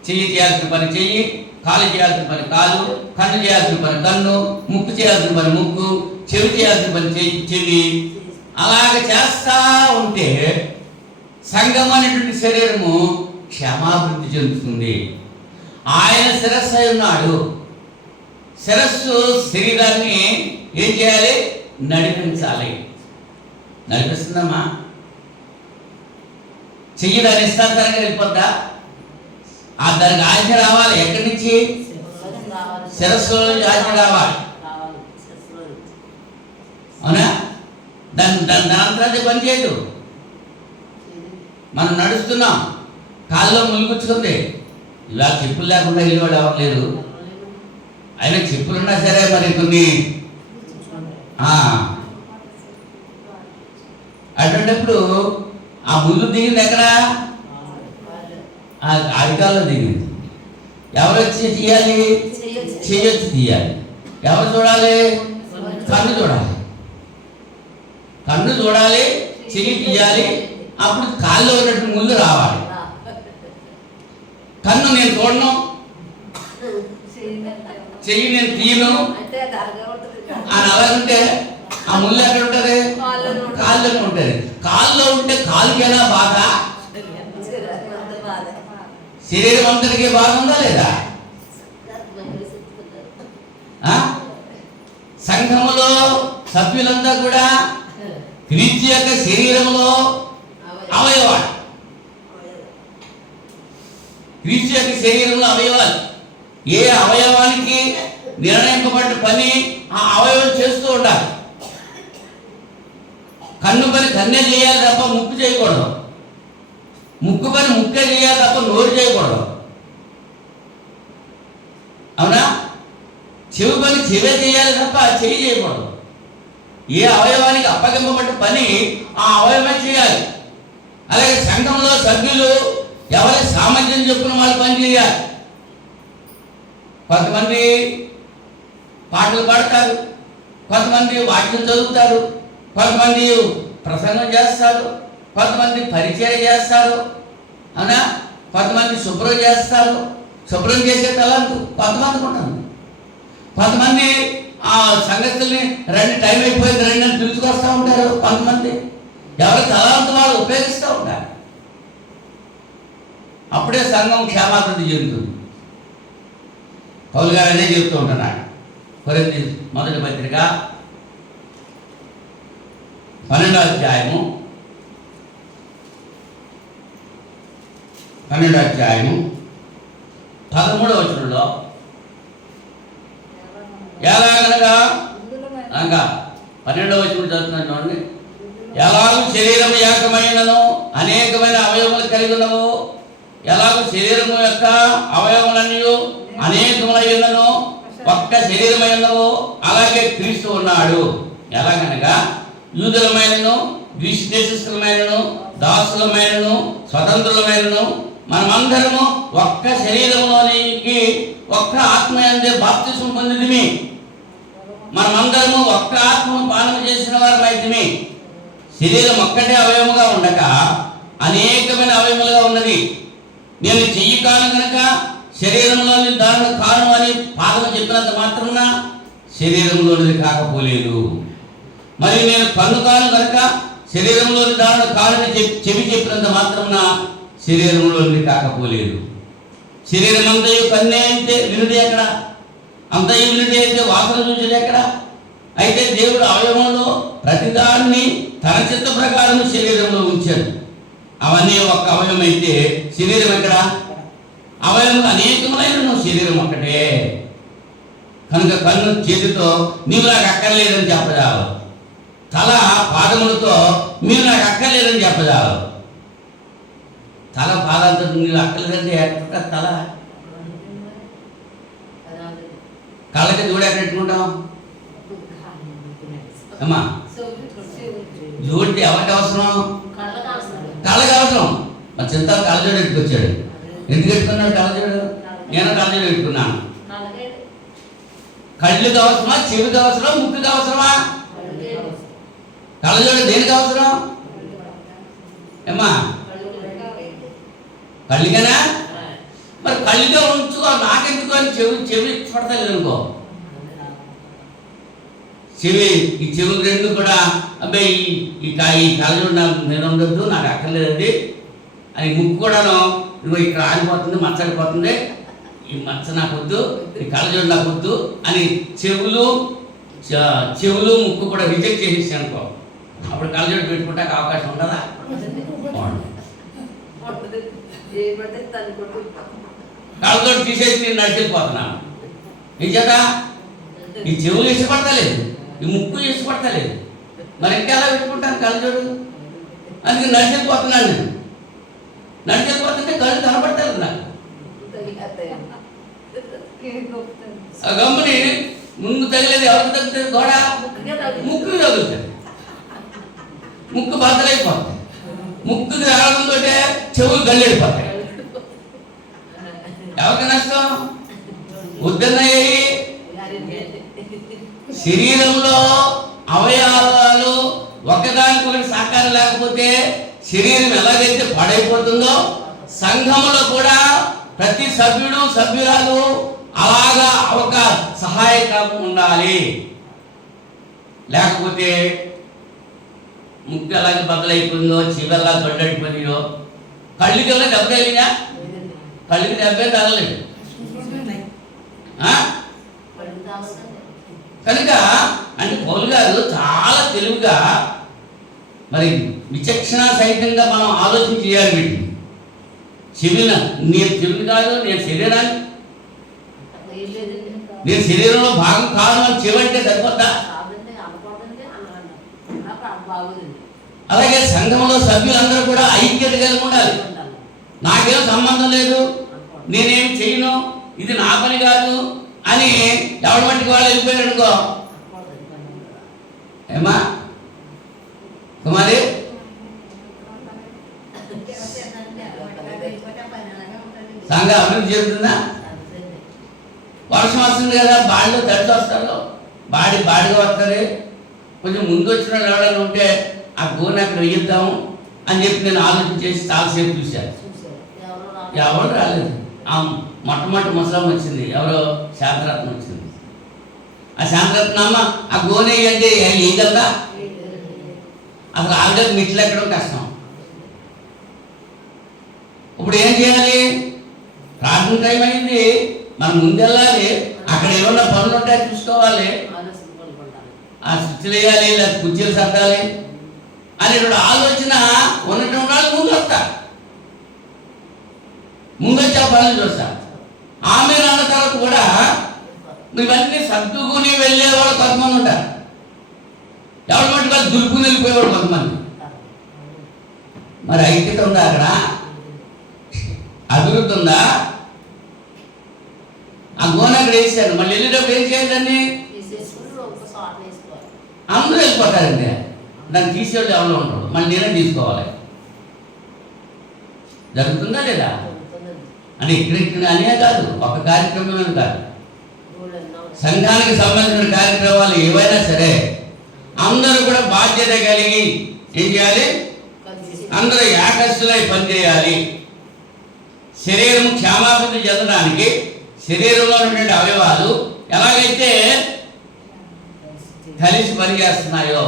చెయ్యి చేయాల్సిన పని చెయ్యి, కాలు చేయాల్సిన పని కాలు, కన్ను చేయాల్సిన పని కన్ను, ముక్కు చేయాల్సిన పని ముక్కు, చెవి చేయాల్సిన పని చెవి, అలాగ చేస్తా ఉంటే సంఘం అనేటువంటి శరీరము క్షమాభివృద్ధి చెందుతుంది. ఆయన శిరస్సు అయి ఉన్నాడు. శిరస్సు శరీరాన్ని ఏం చేయాలి? నడిపించాలి. నడిపిస్తుందమ్మా? చెయ్యి దాని ఇష్టాంతరంగా వెళ్ళిపోద్దా? దానికి ఆజ్ఞ రావాలి. ఎక్కడి నుంచి? శిరస్సు ఆజ్ఞ రావాలి. అవునా? దాని అంతరాది పని చేయదు. మనం నడుస్తున్నాం, కాళ్ళలో ములుగుచ్చుకుంది. ఇలా చెప్పులు లేకుండా వెళ్ళేవాడు అవ్వట్లేదు. అయినా చెప్పులున్నా సరే మరి కొన్ని అటువంటిప్పుడు ఆ ముళ్ళు దిగింది ఎక్కడ? అరికాల్లో దిగింది. ఎవరు వచ్చి తీయాలి? చేయొచ్చి తీయాలి. ఎవరు చూడాలి? కన్ను చూడాలి. కన్ను చూడాలి, చెయ్యి తీయాలి. అప్పుడు కాళ్ళు ఉన్నట్టు ముళ్ళు రావాలి. కన్ను నేను చూడను, చెయ్యి నేను తీయను అని అలాగంటే ఆ ముళ్ళు ఎక్కడ ఉంటుంది? కాళ్ళలో ఉంటుంది. కాళ్ళలో ఉంటే కాలుకి ఎలా బాధ? శరీరం అందరికీ బాగుందా లేదా? సంఘములో సభ్యులంతా కూడా క్రీస్తు యొక్క శరీరంలో అవయవాలు. క్రీస్తు యొక్క శరీరంలో అవయవాలు. ఏ అవయవానికి నిర్ణయింపబడిన పని ఆ అవయవం చేస్తూ ఉండాలి. కన్ను పని కన్నే చేయాలి తప్ప ముక్కు చేయకూడదు. ముక్కు పని ముక్కే చేయాలి తప్ప నోరు చేయకూడదు. అవునా? చెవి పని చెవే చేయాలి తప్ప చెయ్యి చేయకూడదు. ఏ అవయవానికి అప్పగింపబడిన పని ఆ అవయవమే చేయాలి. అలాగే సంఘంలో సభ్యులు ఎవరి సామర్థ్యం చెప్పుకున్న వాళ్ళు పని చేయాలి. కొంతమంది పాటలు పాడతారు, కొంతమంది వాక్యం చదువుతారు, కొంతమంది ప్రసంగం చేస్తారు, కొంతమంది పరిచయం చేస్తారు. అవునా? కొంతమంది శుభ్రం చేస్తారు. శుభ్రం చేసే తలంతు కొంతమందికి ఉంటుంది. కొంతమంది ఆ సంగతుల్ని రండి టైం అయిపోయింది రండి అని పిలుచుకొస్తూ ఉంటారు. కొంతమంది ఎవరి తలాంతు వాళ్ళు ఉపయోగిస్తూ ఉంటారు. అప్పుడే సంఘం క్షేమాభివృద్ధి చెందుతుంది. పౌలు గారు అదే చెప్తూ ఉంటున్నాడు. కొరింథీ మొదటి పత్రిక 12వ అధ్యాయము 13వ వచనంలో ఎలాగనగా 12వ వచనం చదువుతున్నాను చూడండి. ఎలాగూ శరీరం ఏకమైనను అనేకమైన అవయవములు కలిగి ఉన్నవు, ఎలాగూ శరీరము యొక్క అవయవములన్నీ అనేకములైనను ఒక్క శరీరమై ఉన్నవు, అలాగే క్రీస్తు ఉన్నాడు. ఎలాగనగా యూదులమైనను గ్రీసు దేశస్థులమైనను దాసులమైనను స్వతంత్రులమైనను మనమందరము ఒక్క శరీరంలోనికి ఒక్క ఆత్మ యందే బాప్తిస్మం పొందితిమి. మనమందరము ఒక్క ఆత్మను పానము చేసిన వారమైతిమి. శరీరం ఒక్కటే అవయవముగా ఉండక అనేకమైన అవయములుగా ఉన్నది. నేను చెయ్యి కాను కనుక శరీరంలోని దాని కాను అని పాదము చెప్పినంత మాత్రమున శరీరంలోనిది కాకపోలేదు. మరియు నేను కన్ను కాను కనుక శరీరంలోని దాని కానుని చెవి చెప్పినంత మాత్రమున శరీరంలోనిది కాకపోలేదు. శరీరం అంతయు కన్నే అయితే వినుడి ఎక్కడ? అంతయు వినుడి అయితే వాసన చూసేది ఎక్కడ? అయితే దేవుడు అవయవంలో ప్రతిదాన్ని తన చిత్త ప్రకారం శరీరంలో ఉంచాడు. అవన్నీ ఒక్క అవయవం అయితే శరీరం ఎక్కడ? అవయవం అనేకములైన శరీరం ఒక్కటే. కనుక కన్ను చేతితో నీవు నాకు అక్కర్లేదని చెప్పజాలు, తల పాదములతో మీరు నాకు అక్కర్లేదని చెప్పజాలు. తల పాదాలతో నీవు అక్కర్లేదంటే ఎక్కడ? తల కళ్ళకి జోడు ఎక్కడ పెట్టుకుంటాం అమ్మా? జోడితే ఎవరికి అవసరం? కళ్ళకి అవసరం. మా చింత కళ్ళజోడు పెట్టుకొచ్చాడు. ఎందుకు పెట్టుకున్నాడు కళ్ళజోడు? నేను కళ్ళజోడు పెట్టుకున్నాను. కళ్ళకి అవసరమా, చెవికి అవసరం, ముక్కుకి అవసరమా? కళ్ళజోడు దేనికి అవసరం ఏమ్మా? కళ్ళికనా? మరి కళ్ళుగా ఉంచుకో, నాకెందుకు అని చెవి పడతాయి అనుకో. చెవి ఈ చెవులు రెండు కూడా అబ్బాయి ఈ కళ్ళజోడు నేను ఉండొద్దు, నాకు అక్కర్లేదండి అని. ముక్కు కూడాను ఇదిగో ఇక్కడ ఆగిపోతుంది, మచ్చడిపోతుంది, ఈ మచ్చ నాకు వద్దు, ఈ కళ్ళజోడు నాకు వద్దు అని చెవులు ముక్కు కూడా రిజెక్ట్ చేసేసి అనుకో. అప్పుడు కళ్ళజోడు పెట్టుకుంటాక అవకాశం ఉండదా? కళ్ళజోడు తీసేసి నేను నడిచిపోతున్నాను. ఏం చేత? ఈ చెవులు ఇష్టపడతలేదు, ఈ ముక్కు ఇష్టపడతలేదు, మరి ఇంకా ఎలా పెట్టుకుంటాను కళ్ళజోడు? అందుకే నడిచిపోతున్నాను. నేను నడిచిపోతుంటే కళ్ళు కనపడతలేదు నాకు. ఆ గమ్ముని ముందు తగిలేదు ఎవరికి తగ్గుతుంది? గోడ ముక్కు తగులుతుంది. ముక్కు బద్దలైపోతుంది. ముక్కుకి రావడంతో చెవులు గల్లెడిపోతాయి. ఎవరికి నష్టం? వద్దన్నయ్యి. శరీరంలో అవయవాలు ఒకదానికొకటి సహకారం లేకపోతే శరీరం ఎలాగైతే పాడైపోతుందో సంఘములో కూడా ప్రతి సభ్యుడు సభ్యురాలు అలాగా ఒక సహాయకం ఉండాలి. లేకపోతే ముక్కు ఎలాగ బద్దలైపోయిందో, చెవెల్లా గొడ్డడిపోయిందో, కళ్ళుకెల్లా దెబ్బ తగిలినా? కళ్ళుకి దెబ్బే తగలేదు. కనుక అంటే పౌలు గారు చాలా తెలివిగా మరి విచక్షణ సహితంగా మనం ఆలోచన చేయాలి. వీటిని చెవిన నేను చెవిని కాదు, నేను శరీరాన్ని నేను శరీరంలో భాగం కాదు అని చెవంటే సరిపోద్దా? అలాగే సంఘంలో సభ్యులందరూ కూడా ఐక్యత కలిగి ఉండాలి. నాకేం సంబంధం లేదు, నేనేం చేయను, ఇది నా పని కాదు అని ఎవరి మట్టికి వాళ్ళు వెళ్ళిపోయారు అనుకో. ఏమా కుమారి, సంఘ అభివృద్ధి చెందుతుందా? వర్షం వస్తుంది కదా, బాడిలో తడిచి వస్తారు, బాడిగా వస్తారు. కొంచెం ముందు వచ్చిన వాళ్ళు ఎవరైనా ఉంటే ఆ గోని అక్కడ వేయిద్దాము అని చెప్పి నేను ఆలోచన చేసి చాలాసేపు చూశాను. ఎవరు రాలేదు. ఆ మొట్టమొదటి ముసలం వచ్చింది, ఎవరో శాంతరత్నం వచ్చింది. ఆ శాంతరత్నం అమ్మ ఆ గోని అంటే వేయగలదా? అసలు ఆల్రెడీ మిట్లు ఎక్కడం కష్టం. ఇప్పుడు ఏం చేయాలి? ప్రార్థన టైం అయింది, మనం ముందెళ్ళాలి, అక్కడ ఏమన్నా పనులు ఉంటాయి చూసుకోవాలి, ఆ స్విచ్లు వేయాలి, లేదా కుర్చీలు సర్దాలి అనేటువంటి ఆలోచన ఉన్నటువంటి వాళ్ళు ముందు వస్తారు. ముందొచ్చి ఆ పనులు చూస్తారు. ఆమె అన్న తర్వాత కూడా ఇవన్నీ సర్దుకుని వెళ్ళేవాళ్ళు కొంతమంది ఉంటారు. ఎవరి మట్టి వాళ్ళు దులుపుకుని వెళ్ళిపోయేవాడు కొంతమంది. మరి ఐక్యత ఉందా? అక్కడ అభివృద్ధి ఉందా? ఆ గోన అక్కడ వేసారు, మళ్ళీ వెళ్ళేటప్పుడు ఏం చేయాలండి? అందరూ వెళ్ళిపోతారండి. దాన్ని తీసేవాళ్ళు ఎవరు ఉండరు, మళ్ళీ నేనే తీసుకోవాలి. జరుగుతుందా లేదా? అంటే ఇక్కడ అనే కాదు, ఒక కార్యక్రమమే కాదు, సంఘానికి సంబంధించిన కార్యక్రమాలు ఏవైనా సరే అందరూ కూడా బాధ్యత కలిగి ఏం చేయాలి? అందరూ ఏకస్సులై పనిచేయాలి. శరీరం క్షేమాభివృద్ధి చెందడానికి శరీరంలో ఉన్నటువంటి అవయవాలు ఎలాగైతే కలిసి పనిచేస్తున్నాయో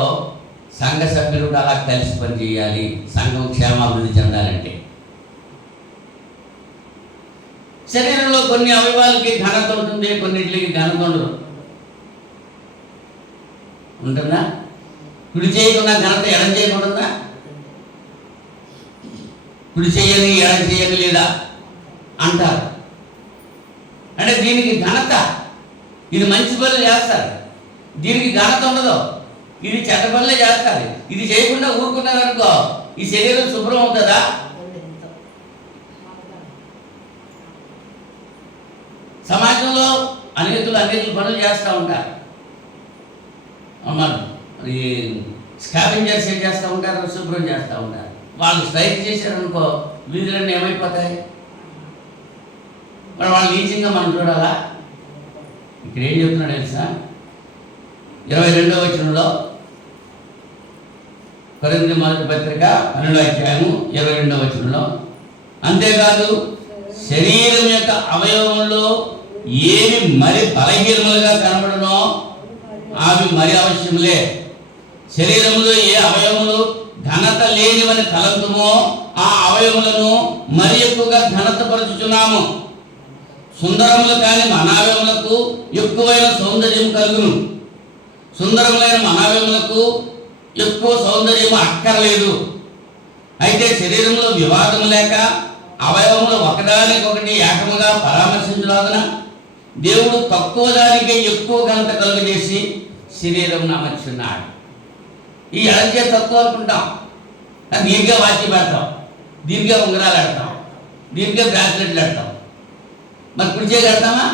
సంఘ సభ్యులు కూడా అలా కలిసి పనిచేయాలి. సంఘం క్షేమాభివృద్ధి చెందాలంటే శరీరంలో కొన్ని అవయవాలకి ఘనత ఉంటుంది, కొన్నింటికి ఘనత ఉండదు. ఉంటుందా? కుడి చేయకుండా ఘనత ఎడం చేయకుండా, కుడి చేయని ఎడం చేయని లేదా అంటారు. అంటే దీనికి ఘనత, ఇది మంచి పనులు చేస్తారు, దీనికి ఘనత ఉండదు, ఇది చెడ్డ పనులే చేస్తారు. ఇది చేయకుండా ఊరుకున్నారనుకో ఈ శరీరం శుభ్రం అవుతుందా? సమాజంలో అనేకులు పనులు చేస్తూ ఉంటారు. మరి స్కావెంజర్స్ ఏం చేస్తూ ఉంటారు? శుభ్రం చేస్తూ ఉంటారు. వాళ్ళు స్ట్రైక్ చేశారనుకో వీధులన్నీ ఏమైపోతాయి? మరి వాళ్ళు నీచంగా మనం చూడాలా? ఇక్కడ ఏం చెప్తున్నాడు తెలుసా? 22వ వచనంలో, కొరింథీ మొదటి పత్రిక 12వ అధ్యాయము 22వ వచనంలో, అంతేకాదు శరీరం యొక్క అవయవములో ఏవి మరి బలహీనములుగా కనబడునో అవి మరి అవశ్యములే. శరీరములో ఏ అవయవములు ఘనత లేనివని తలంతుమో ఆ అవయవములను మరి ఎక్కువగా ఘనత పరుచుచున్నాము. సుందరములు కాని మన అవయవములకు ఎక్కువైన సౌందర్యం కలుగును. సుందరములైన మన అవయవములకు ఎక్కువ సౌందర్యం అక్కర్లేదు. అయితే శరీరంలో వివాదము లేక అవయవములు ఒకదానికొకటి ఏకముగా పరామర్శించలాగున దేవుడు తక్కువ దానికే ఎక్కువ ఘనత కలుగజేసి శరీరం అమర్చున్నాడు. ఈ ఎడంచే తక్కువ అనుకుంటాం, దీనికే వాచి పెడతాం, దీనికే ఉంగరాలు పెడతాం, దీనికే బ్రాస్లెట్లు పెడతాం, మరి కుడి చేయి కడతామా?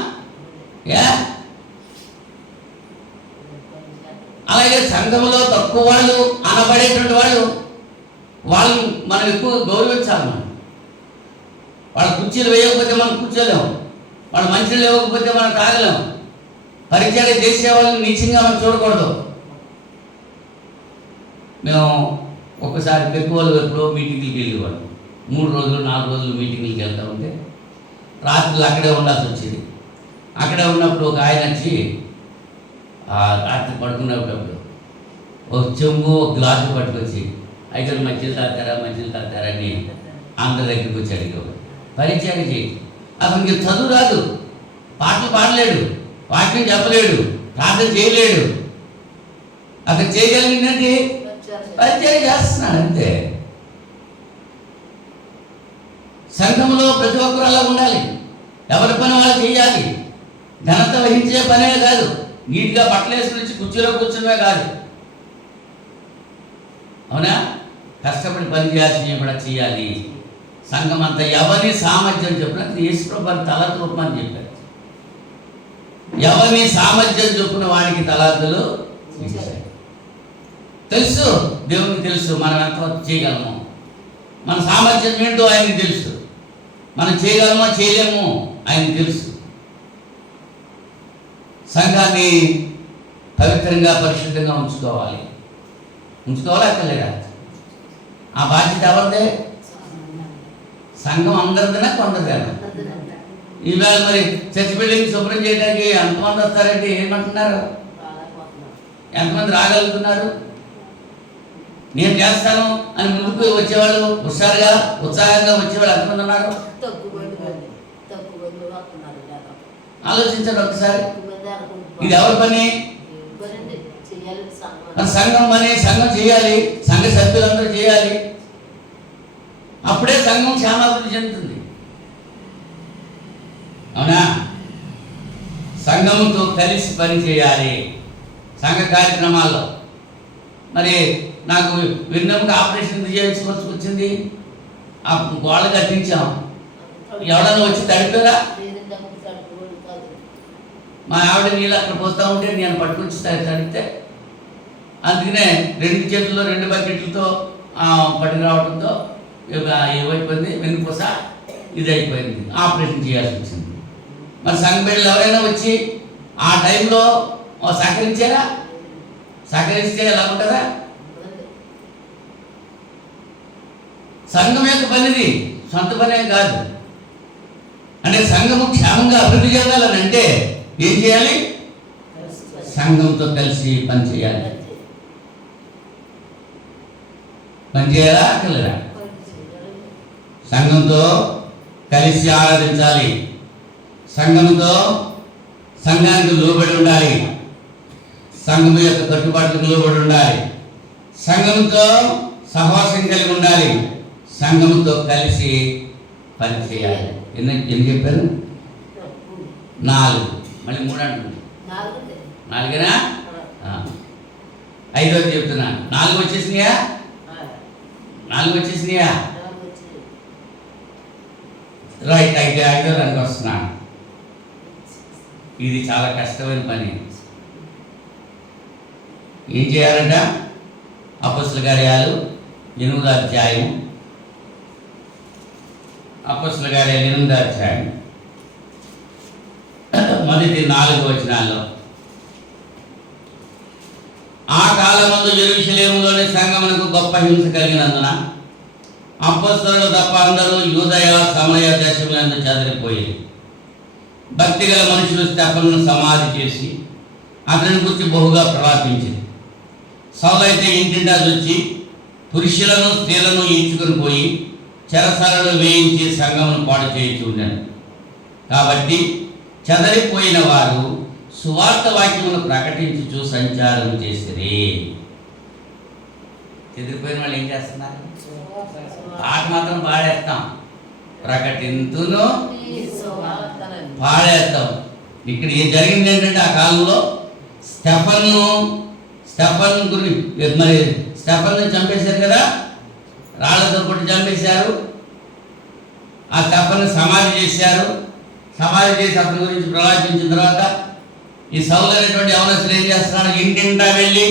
అలాగే సంఘంలో తక్కువ వాళ్ళు అనబడేటువంటి వాళ్ళు మనం ఎక్కువ గౌరవించాలి. మనం వాళ్ళ కుర్చీలు వేయకపోతే మనం కూర్చోలేము, వాళ్ళ మంచిలు ఇవ్వకపోతే మనం తాగలేము. పరిచయం చేసే వాళ్ళని నీచంగా మనం చూడకూడదు. మేము ఒకసారి పెక్కువలు ఎప్పుడో మీటింగ్కి వెళ్ళేవాళ్ళం. 3 రోజులు 4 రోజులు మీటింగ్కి వెళ్తూ ఉంటే రాత్రులు అక్కడే ఉండాల్సి వచ్చేది. అక్కడే ఉన్నప్పుడు ఒక ఆయన వచ్చి రాత్రి పడుకున్నప్పుడు ఒక చెంబు ఒక గ్లాసు పట్టుకొచ్చి అయితే మంచిలు తాగుతారా అని అందరి దగ్గరికి వచ్చి అడిగేవాడు. పరిచయం చేయి. అతనికి చదువు రాదు, పాటలు పాడలేడు, వాక్యం చెప్పలేడు, ప్రార్థన చేయలేడు. అతను చేయగలిగిందంటే పరిచయం చేస్తున్నాడు అంతే. సంఘంలో ప్రతి ఒక్కరు అలా ఉండాలి. ఎవరి పని వాళ్ళు చేయాలి. ఘనత వహించే పనే కాదు, నీట్గా బట్టలు వేసుకుని వచ్చి కుర్చీలో కూర్చున్నవే కాదు. అవునా? కష్టపడి పని చేయాల్సినవి కూడా చేయాలి. సంఘం అంతా ఎవరిని సామర్థ్యం చెప్పిన యేసుప్రభుని తలాంతు రూపమని చెప్పారు. ఎవరిని సామర్థ్యం చొప్పున వాడికి తలాంతులు తెలుసు, దేవునికి తెలుసు మనం ఎంతవరకు చేయగలము, మన సామర్థ్యం ఏంటో ఆయనకి తెలుసు, మనం చేయగలమో చేయలేము ఆయనకి తెలుసు. సంఘాన్ని పవిత్రంగా పరిశుద్ధంగా ఉంచుకోవాలా అక్కర్లేదా? ఆ బాధ్యత ఎవరిదే? సంఘం అందరిదేనా కొందరిదేనా? ఈవేళ మరి చర్చి బిల్డింగ్ శుభ్రం చేయడానికి ఎంతమంది వస్తారంటే ఏమంటున్నారు? ఎంతమంది రాగలుగుతున్నారు? నేను చేస్తాను అని ముందుకు వచ్చేవాళ్ళు, హుషారుగా ఉత్సాహంగా వచ్చేవాళ్ళు ఎంతమంది ఉన్నారు? ఆలోచించండి ఒకసారి. ఇది ఎవరి పని? సంఘం పని. సంఘం చేయాలి, సంఘ సభ్యులందరూ చేయాలి. అప్పుడే సంఘం క్షేమాభివృద్ధి చెందుతుంది. అవునా? సంఘంతో కలిసి పని చేయాలి సంఘ కార్యక్రమాల్లో. మరి నాకు విన్నముకి ఆపరేషన్ చేయించుకోవాల్సి వచ్చింది, ఆ గోడ కట్టించాం. ఎవడన్నా వచ్చి తడిపారా? మా ఆవిడ నీళ్ళు అక్కడ పోస్తూ ఉంటే నేను పట్టుకొచ్చి తడితే, అందుకనే 2 చేతుల్లో 2 బకెట్లతో పట్టుకు రావడంతో ఏమైపోయింది, వెన్నుపూస ఇది అయిపోయింది, ఆపరేషన్ చేయాల్సి వచ్చింది. మరి సంఘ బిడ్డలు ఎవరైనా వచ్చి ఆ టైంలో సహకరించారా? సహకరిస్తే ఎలా ఉంటుందా? సంఘం యొక్క పనిది, సొంత పనే కాదు. అంటే సంఘము క్షేమంగా అభివృద్ధి చెందాలని అంటే ఏం చేయాలి? సంఘంతో కలిసి పని చేయాలి. పని చేయాలా అక్కర్లేదా? సంఘంతో కలిసి ఆరాధించాలి, సంఘానికి లోబడి ఉండాలి, సంఘం యొక్క కట్టుబాట్లకు లోబడి ఉండాలి, సంఘంతో సహవాసం కలిగి ఉండాలి, సంఘంతో కలిసి పని చేయాలి. ఎన్ని చెప్పారు? 4. మళ్ళీ 3 అంటుంది. 4ఏనా? 5వది చెప్తున్నా. 4 వచ్చేసినాయా? 4 వచ్చేసినాయా? రైట్. అయితే 5వ దానికి వస్తున్నాను. ఇది చాలా కష్టమైన పని. ఏం చేయాలంట? అపొస్తలుల కార్యాలు 8వ అధ్యాయం, అపొస్తలుల కార్యాలు 8వ అధ్యాయం మొదటి 4 వచనాల్లో, ఆ కాలమందు యెరూషలేములోని సంఘమునకు గొప్ప హింస కలిగినందున అపొస్తలులు తప్ప అందరూ యూదయ సమరయ దేశములందు చెదరిపోయేది. భక్తిగల మనుషులు స్తెఫనును సమాధి చేసి అతని గురించి బహుగా ప్రలాపించింది. సౌలైతే ఇంటింటా వచ్చి పురుషులను స్త్రీలను ఈడ్చుకొని పోయి చెరసాలలో వేయించి సంఘమును పాడు చేయించి ఉన్నాడు. కాబట్టి చెదరిపోయిన వారు సువార్త వాక్యమును ప్రకటించుచు సంచారం చేసిరి. చెదిరిపోయిన వాళ్ళు ఏం చేస్తున్నారు? పాట మాత్రం పాడేస్తాం, ప్రకటింతును పాడేస్తాం. ఇక్కడ ఏం జరిగింది ఏంటంటే, ఆ కాలంలో స్టెఫన్ గురించి మరి స్టెఫన్ను చంపేశారు కదా, రాళ్లతో కొట్టి చంపేశారు. ఆ స్టెఫన్ను సమాధి చేశారు. సమాధి చేసి అతని గురించి ప్రలాపించిన తర్వాత ఈ సౌలు అనేటువంటి యవనస్తులు ఏం చేస్తున్నాడు? ఇంటింటా వెళ్ళి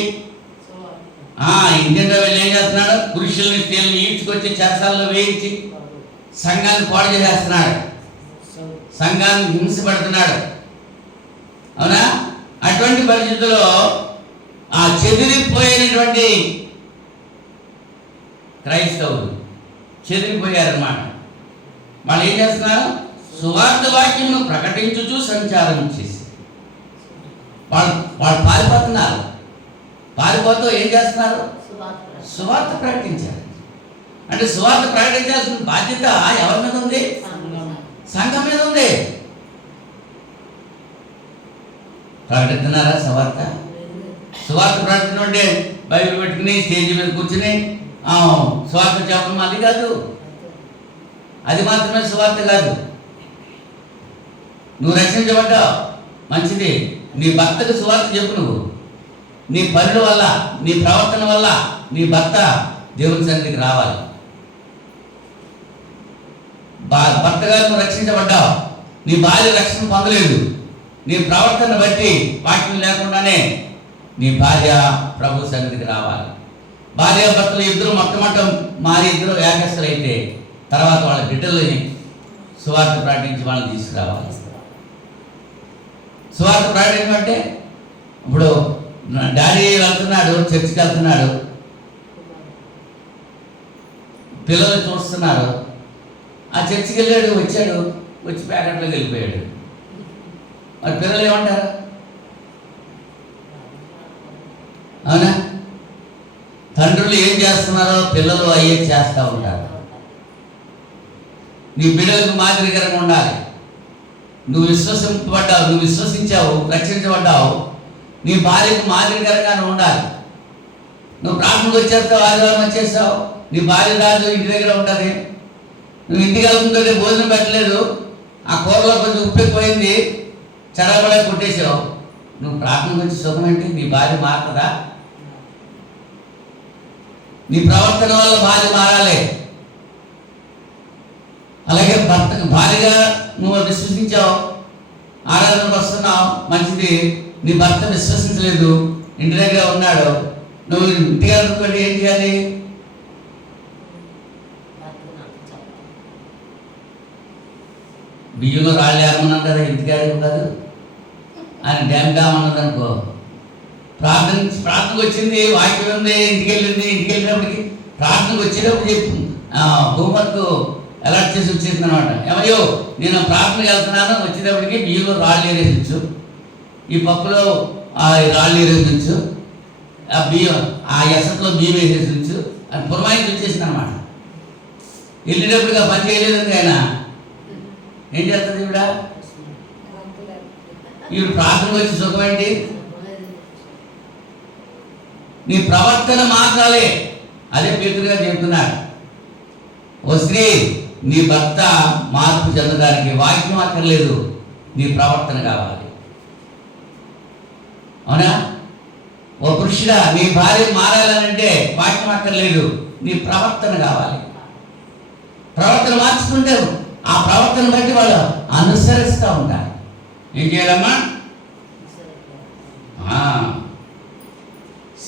ఏం చేస్తున్నాడు? పురుషుల్ని స్త్రీలను ఈడ్చుకొచ్చి చెరసాలలో వేయించి సంఘాన్ని పాడు చేసేస్తున్నాడు, సంఘాన్ని హింసపడుతున్నాడు. అవునా? అటువంటి పరిస్థితుల్లో ఆ చెదిరిపోయినటువంటి క్రైస్తవులు చెదిరిపోయారన్నమాట. వాళ్ళు ఏం చేస్తున్నారు? సువార్త వాక్యమును ప్రకటించుచు సంచారం చేసి వాళ్ళు పారిపోతున్నారు. పారిపోతూ ఏం చేస్తున్నారు? సువార్త ప్రకటించారు. అంటే సువార్త ప్రకటించాల్సిన బాధ్యత ఎవరి మీద ఉంది? సంఘం మీద ఉంది. ప్రకటిస్తున్నారా సువార్త? సువార్త ప్రకటన అంటే బైబిల్ పెట్టుకుని స్టేజ్ మీద కూర్చుని సువార్త చెప్పడం అది కాదు. అది మాత్రమే సువార్త కాదు. నువ్వు రక్షించబడ్డావు, మంచిది. నీ భర్తకు సువార్త చెప్పు. నువ్వు నీ పనుల వల్ల, నీ ప్రవర్తన వల్ల నీ భర్త దేవుని సన్నిధికి రావాలి. భర్త గారు నువ్వు రక్షించబడ్డావు, నీ భార్య రక్షణ పొందలేదు. నీ ప్రవర్తన బట్టి వాక్యం లేకుండానే నీ భార్య ప్రభు సన్నిధికి రావాలి. భార్య భర్తలు ఇద్దరు మొట్టమొదట మారి ఇద్దరు ఏకస్తులైతే తర్వాత వాళ్ళ బిడ్డలని సువార్త ప్రకటించి వాళ్ళని తీసుకురావాలి. సువార్త ప్రకటించడం అంటే ఇప్పుడు డాడీ వెళ్తున్నాడు, చర్చికి వెళ్తున్నాడు, పిల్లలు చూస్తున్నారు. ఆ చర్చికి వెళ్ళాడు, వచ్చాడు, వచ్చి ప్యాకెట్లోకి వెళ్ళిపోయాడు. మరి పిల్లలు ఏమంటారు? అవునా? తండ్రులు ఏం చేస్తున్నారో పిల్లలు అయ్యే చేస్తూ ఉంటారు. నీ బిడ్డలకు మాదిరికరంగా ఉండాలి. నువ్వు విశ్వసింపబడ్డావు, నువ్వు విశ్వసించావు, రక్షించబడ్డావు. నీ భార్యకు మాదిరికరంగానే ఉండాలి. నువ్వు ప్రార్థనకు వచ్చేస్తావు, ఆదివారం వచ్చేస్తావు, నీ భార్య రాజు ఇంటి దగ్గర ఉంటుంది. నువ్వు ఇంటికి వెళ్తుంటే భోజనం పెట్టలేదు, ఆ కూరలో కొంచెం ఉప్పు ఎక్కువైంది, చెడబడే కొట్టేసావు. నువ్వు ప్రార్థనకు వచ్చి సుఖం ఏంటి? నీ భార్య మారుతుందా? నీ ప్రవర్తన వల్ల భార్య మారాలి. అలాగే భార్యగా నువ్వు విశ్వసించావు, ఆరాధనకు వస్తున్నావు, మంచిది. నీ భర్త విశ్వసించలేదు, ఇంటి దగ్గర ఉన్నాడు, నువ్వు ఇంటికి అనుకోండి ఏం చేయాలి? బియ్యంలో రాళ్ళు ఏమన్నాం కదా, ఇంటికాడే కాదు అని డ్యామ్గా ఉన్నది అనుకో. ప్రార్థనకు వచ్చింది, వాక్యం ఉంది, ఇంటికి వెళ్ళినప్పటికి ప్రార్థనకు వచ్చేటప్పుడు చెప్పు, హోంవర్క్ అలర్ట్ చేసి వచ్చేసింది అనమాట. ఏమయ్యో నేను ప్రార్థనకు వెళ్తున్నాను, వచ్చేటప్పటికి బియ్యంలో రాళ్ళు ఏరేసించు, ఈ పప్పులో రాళ్ళు ఏరేసించు, ఆ బియ్యం ఆ ఎసట్లో బియ్యం వేసేసించు అని పురమాయించి వచ్చేసింది అనమాట. వెళ్ళేటప్పటికి ఆ పని చేయలేదండి ఆయన. ఏం చేస్తుంది ఈవిడ ప్రార్థనకు వచ్చి సుఖం ఏంటి? నీ ప్రవర్తన మాత్రాలే. అదే పేతురుగా చెబుతున్నాడు, ఓ స్త్రీ నీ భర్త మార్పు చెందడానికి వాక్యం అక్కర్లేదు, నీ ప్రవర్తన కావాలి. అవునా? ఓ పురుషుడా నీ భార్య మారాలనంటే వాక్యం అక్కర్లేదు, నీ ప్రవర్తన కావాలి. ప్రవర్తన మార్చుకుంటే ఆ ప్రవర్తన బట్టి వాళ్ళు అనుసరిస్తూ ఉంటారు. ఏం చేయాలమ్మా?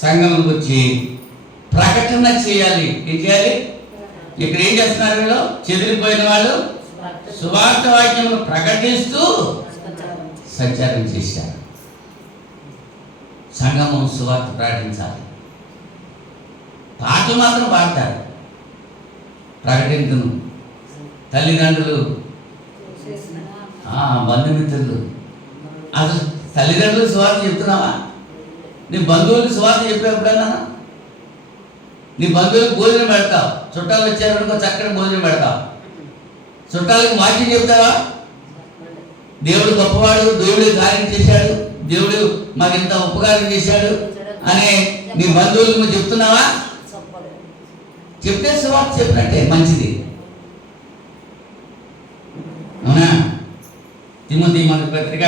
సంఘంలోకి వచ్చి ప్రకటన చేయాలి. ఏం చేయాలి? ఇక్కడ ఏం చేస్తున్నారు వీళ్ళు? చెదిరిపోయిన వాళ్ళు సువార్త వాక్యమును ప్రకటిస్తూ సంచారం చేశారు. సంఘము సువార్త ప్రకటించాలి. పాటలు మాత్రం పాడతారు, ప్రకటించును. తల్లిదండ్రులు, బంధుమిత్రులు, అసలు తల్లిదండ్రులు సువార్త చెప్తున్నావా? నీ బంధువులకు సువార్త చెప్పేప్పుడన్నా? నీ బంధువులకు భోజనం పెడతావు, చుట్టాలు వచ్చారనుకో చక్కని భోజనం పెడతావు, చుట్టాలకు వాక్యం చెప్తావా? దేవుడు గొప్పవాడు, దేవుడు కార్యం చేశాడు, దేవుడు మాకు ఇంత ఉపకారం చేశాడు అని నీ బంధువులకు నువ్వు చెప్తున్నావా? చెప్తే సువార్త చెప్పినట్టే, మంచిది. అవునా? తిమోతి మొదటి పత్రిక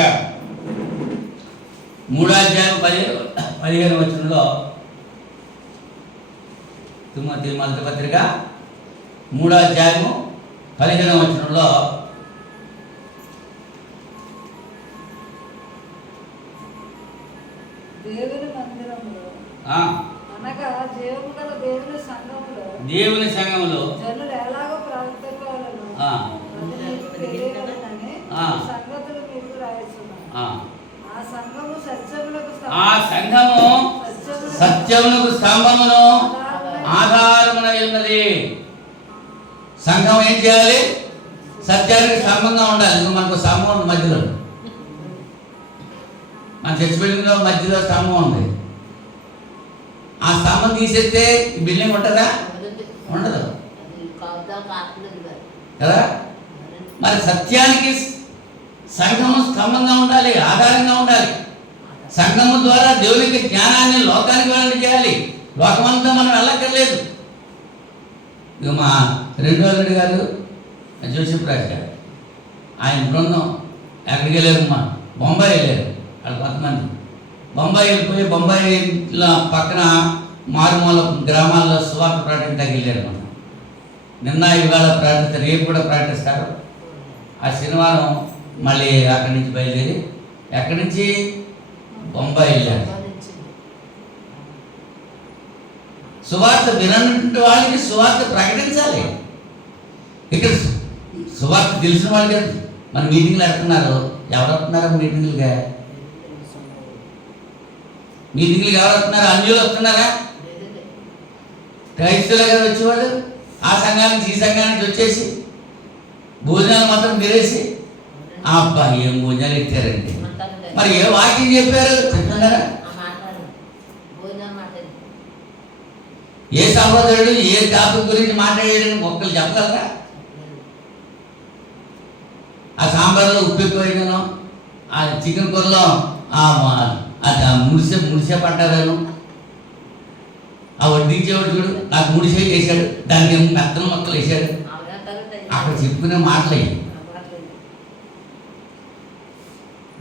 3:15 తిమోతి మొదటి పత్రిక 3:15 దేవుని మందిరములో అనగా జీవము గల దేవుని సంఘములో జనులు ఎలాగో ప్రవర్తించాలను సంగతులు మీకు రాయచున్నాను. ఆ సంఘము సత్యమునకు స్తంభమును ఆధారమున ఉన్నది. సంఘం ఏం చేయాలి? సత్యానికి స్తంభంగా ఉండాలి. మనకు స్తంభం ఉంది మధ్యలో, మన చర్చి బిల్డింగ్లో మధ్యలో స్తంభం ఉంది. ఆ స్తంభం తీసేస్తే ఈ బిల్డింగ్ ఉంటుందా? ఉండదు కదా. మరి సత్యానికి సంఘము స్తంభంగా ఉండాలి, ఆధారంగా ఉండాలి. సంఘము ద్వారా దేవునికి జ్ఞానాన్ని లోకానికి వెళ్ళండి చేయాలి. లోకమంతా మనం వెళ్ళక్కర్లేదు. ఇక మా రెండోరెడ్డి గారు జోసెఫ్ రాజు గారు, ఆయన బృందం ఎక్కడికి వెళ్ళారమ్మా? బొంబాయి వెళ్ళారు వాళ్ళు కొంతమంది. బొంబాయి వెళ్ళిపోయి బొంబాయిలో పక్కన మారుమూల గ్రామాల్లో సువార్త ప్రకటించడానికి వెళ్ళారు. మనం నిన్న ఇవాళ ప్రకటిస్తారు, రేపు కూడా ప్రకటిస్తారు. ఆ శనివారం మళ్ళీ అక్కడి నుంచి బయలుదేరి ఎక్కడి నుంచి బొంబాయి వెళ్ళారు. సువార్త వినటువంటి వాళ్ళకి సువార్త ప్రకటించాలి. ఇక్కడ సువార్త తెలిసిన వాళ్ళకి మన మీటింగ్లు పెడుతున్నారు. ఎవరు వస్తున్నారు మీటింగ్లుగా? మీటింగ్లు ఎవరు వస్తున్నారు? అన్యులు వస్తున్నారా? క్రైస్తవులే కదా వచ్చేవాళ్ళు. ఆ సంఘానికి ఈ సంఘానికి వచ్చేసి భోజనాలు మాత్రం తినేసి అబ్బా ఏం భోజనాలు ఇచ్చారండి. మరి ఏ వాక్యం చెప్పారు చెప్తున్నారా? ఏ సహోదరుడు ఏ టాపిక్ గురించి మాట్లాడాడని ఒక్కరు చెప్పగలరా? ఆ సాంబార్లో ఉప్పు ఎక్కువైందనో, ఆ చికెన్ కూరలో అది ముడిసే పట్టారను, ఆ వడ్డించేవాడు చూడు నాకు ముడిసే వేసాడు, దానికి మెత్తలు మొక్కలు వేసాడు. అక్కడ చెప్పుకునే మాటలే.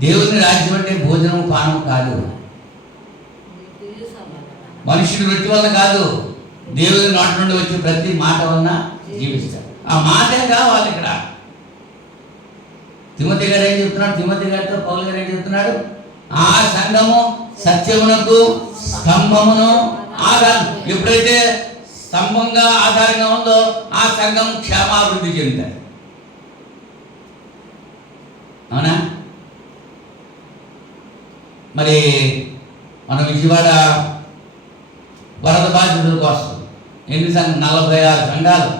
దేవుని రాజ్యం అంటే భోజనం పానం కాదు, మనుషుడు రొట్టె వల్ల కాదు, దేవుని నోటి నుండి వచ్చే ప్రతి మాట వలన జీవిస్తారు. ఆ మాటే కావాలి. ఇక్కడ తిమోతి గారు ఏం చెప్తున్నాడు? తిమోతి గారితో పౌలు గారు ఏం చెప్తున్నాడు? ఆ సంఘము సత్యమునకు స్తంభమును ఆధారం. ఎప్పుడైతే స్తంభంగా ఆధారంగా ఉందో ఆ సంఘం క్షేమాభివృద్ధి చెందుతారు. అవునా? మరి మన విజయవాడ వరద బాధితుల కోసం ఎన్ని సంఘం? 46 సంఘాలు.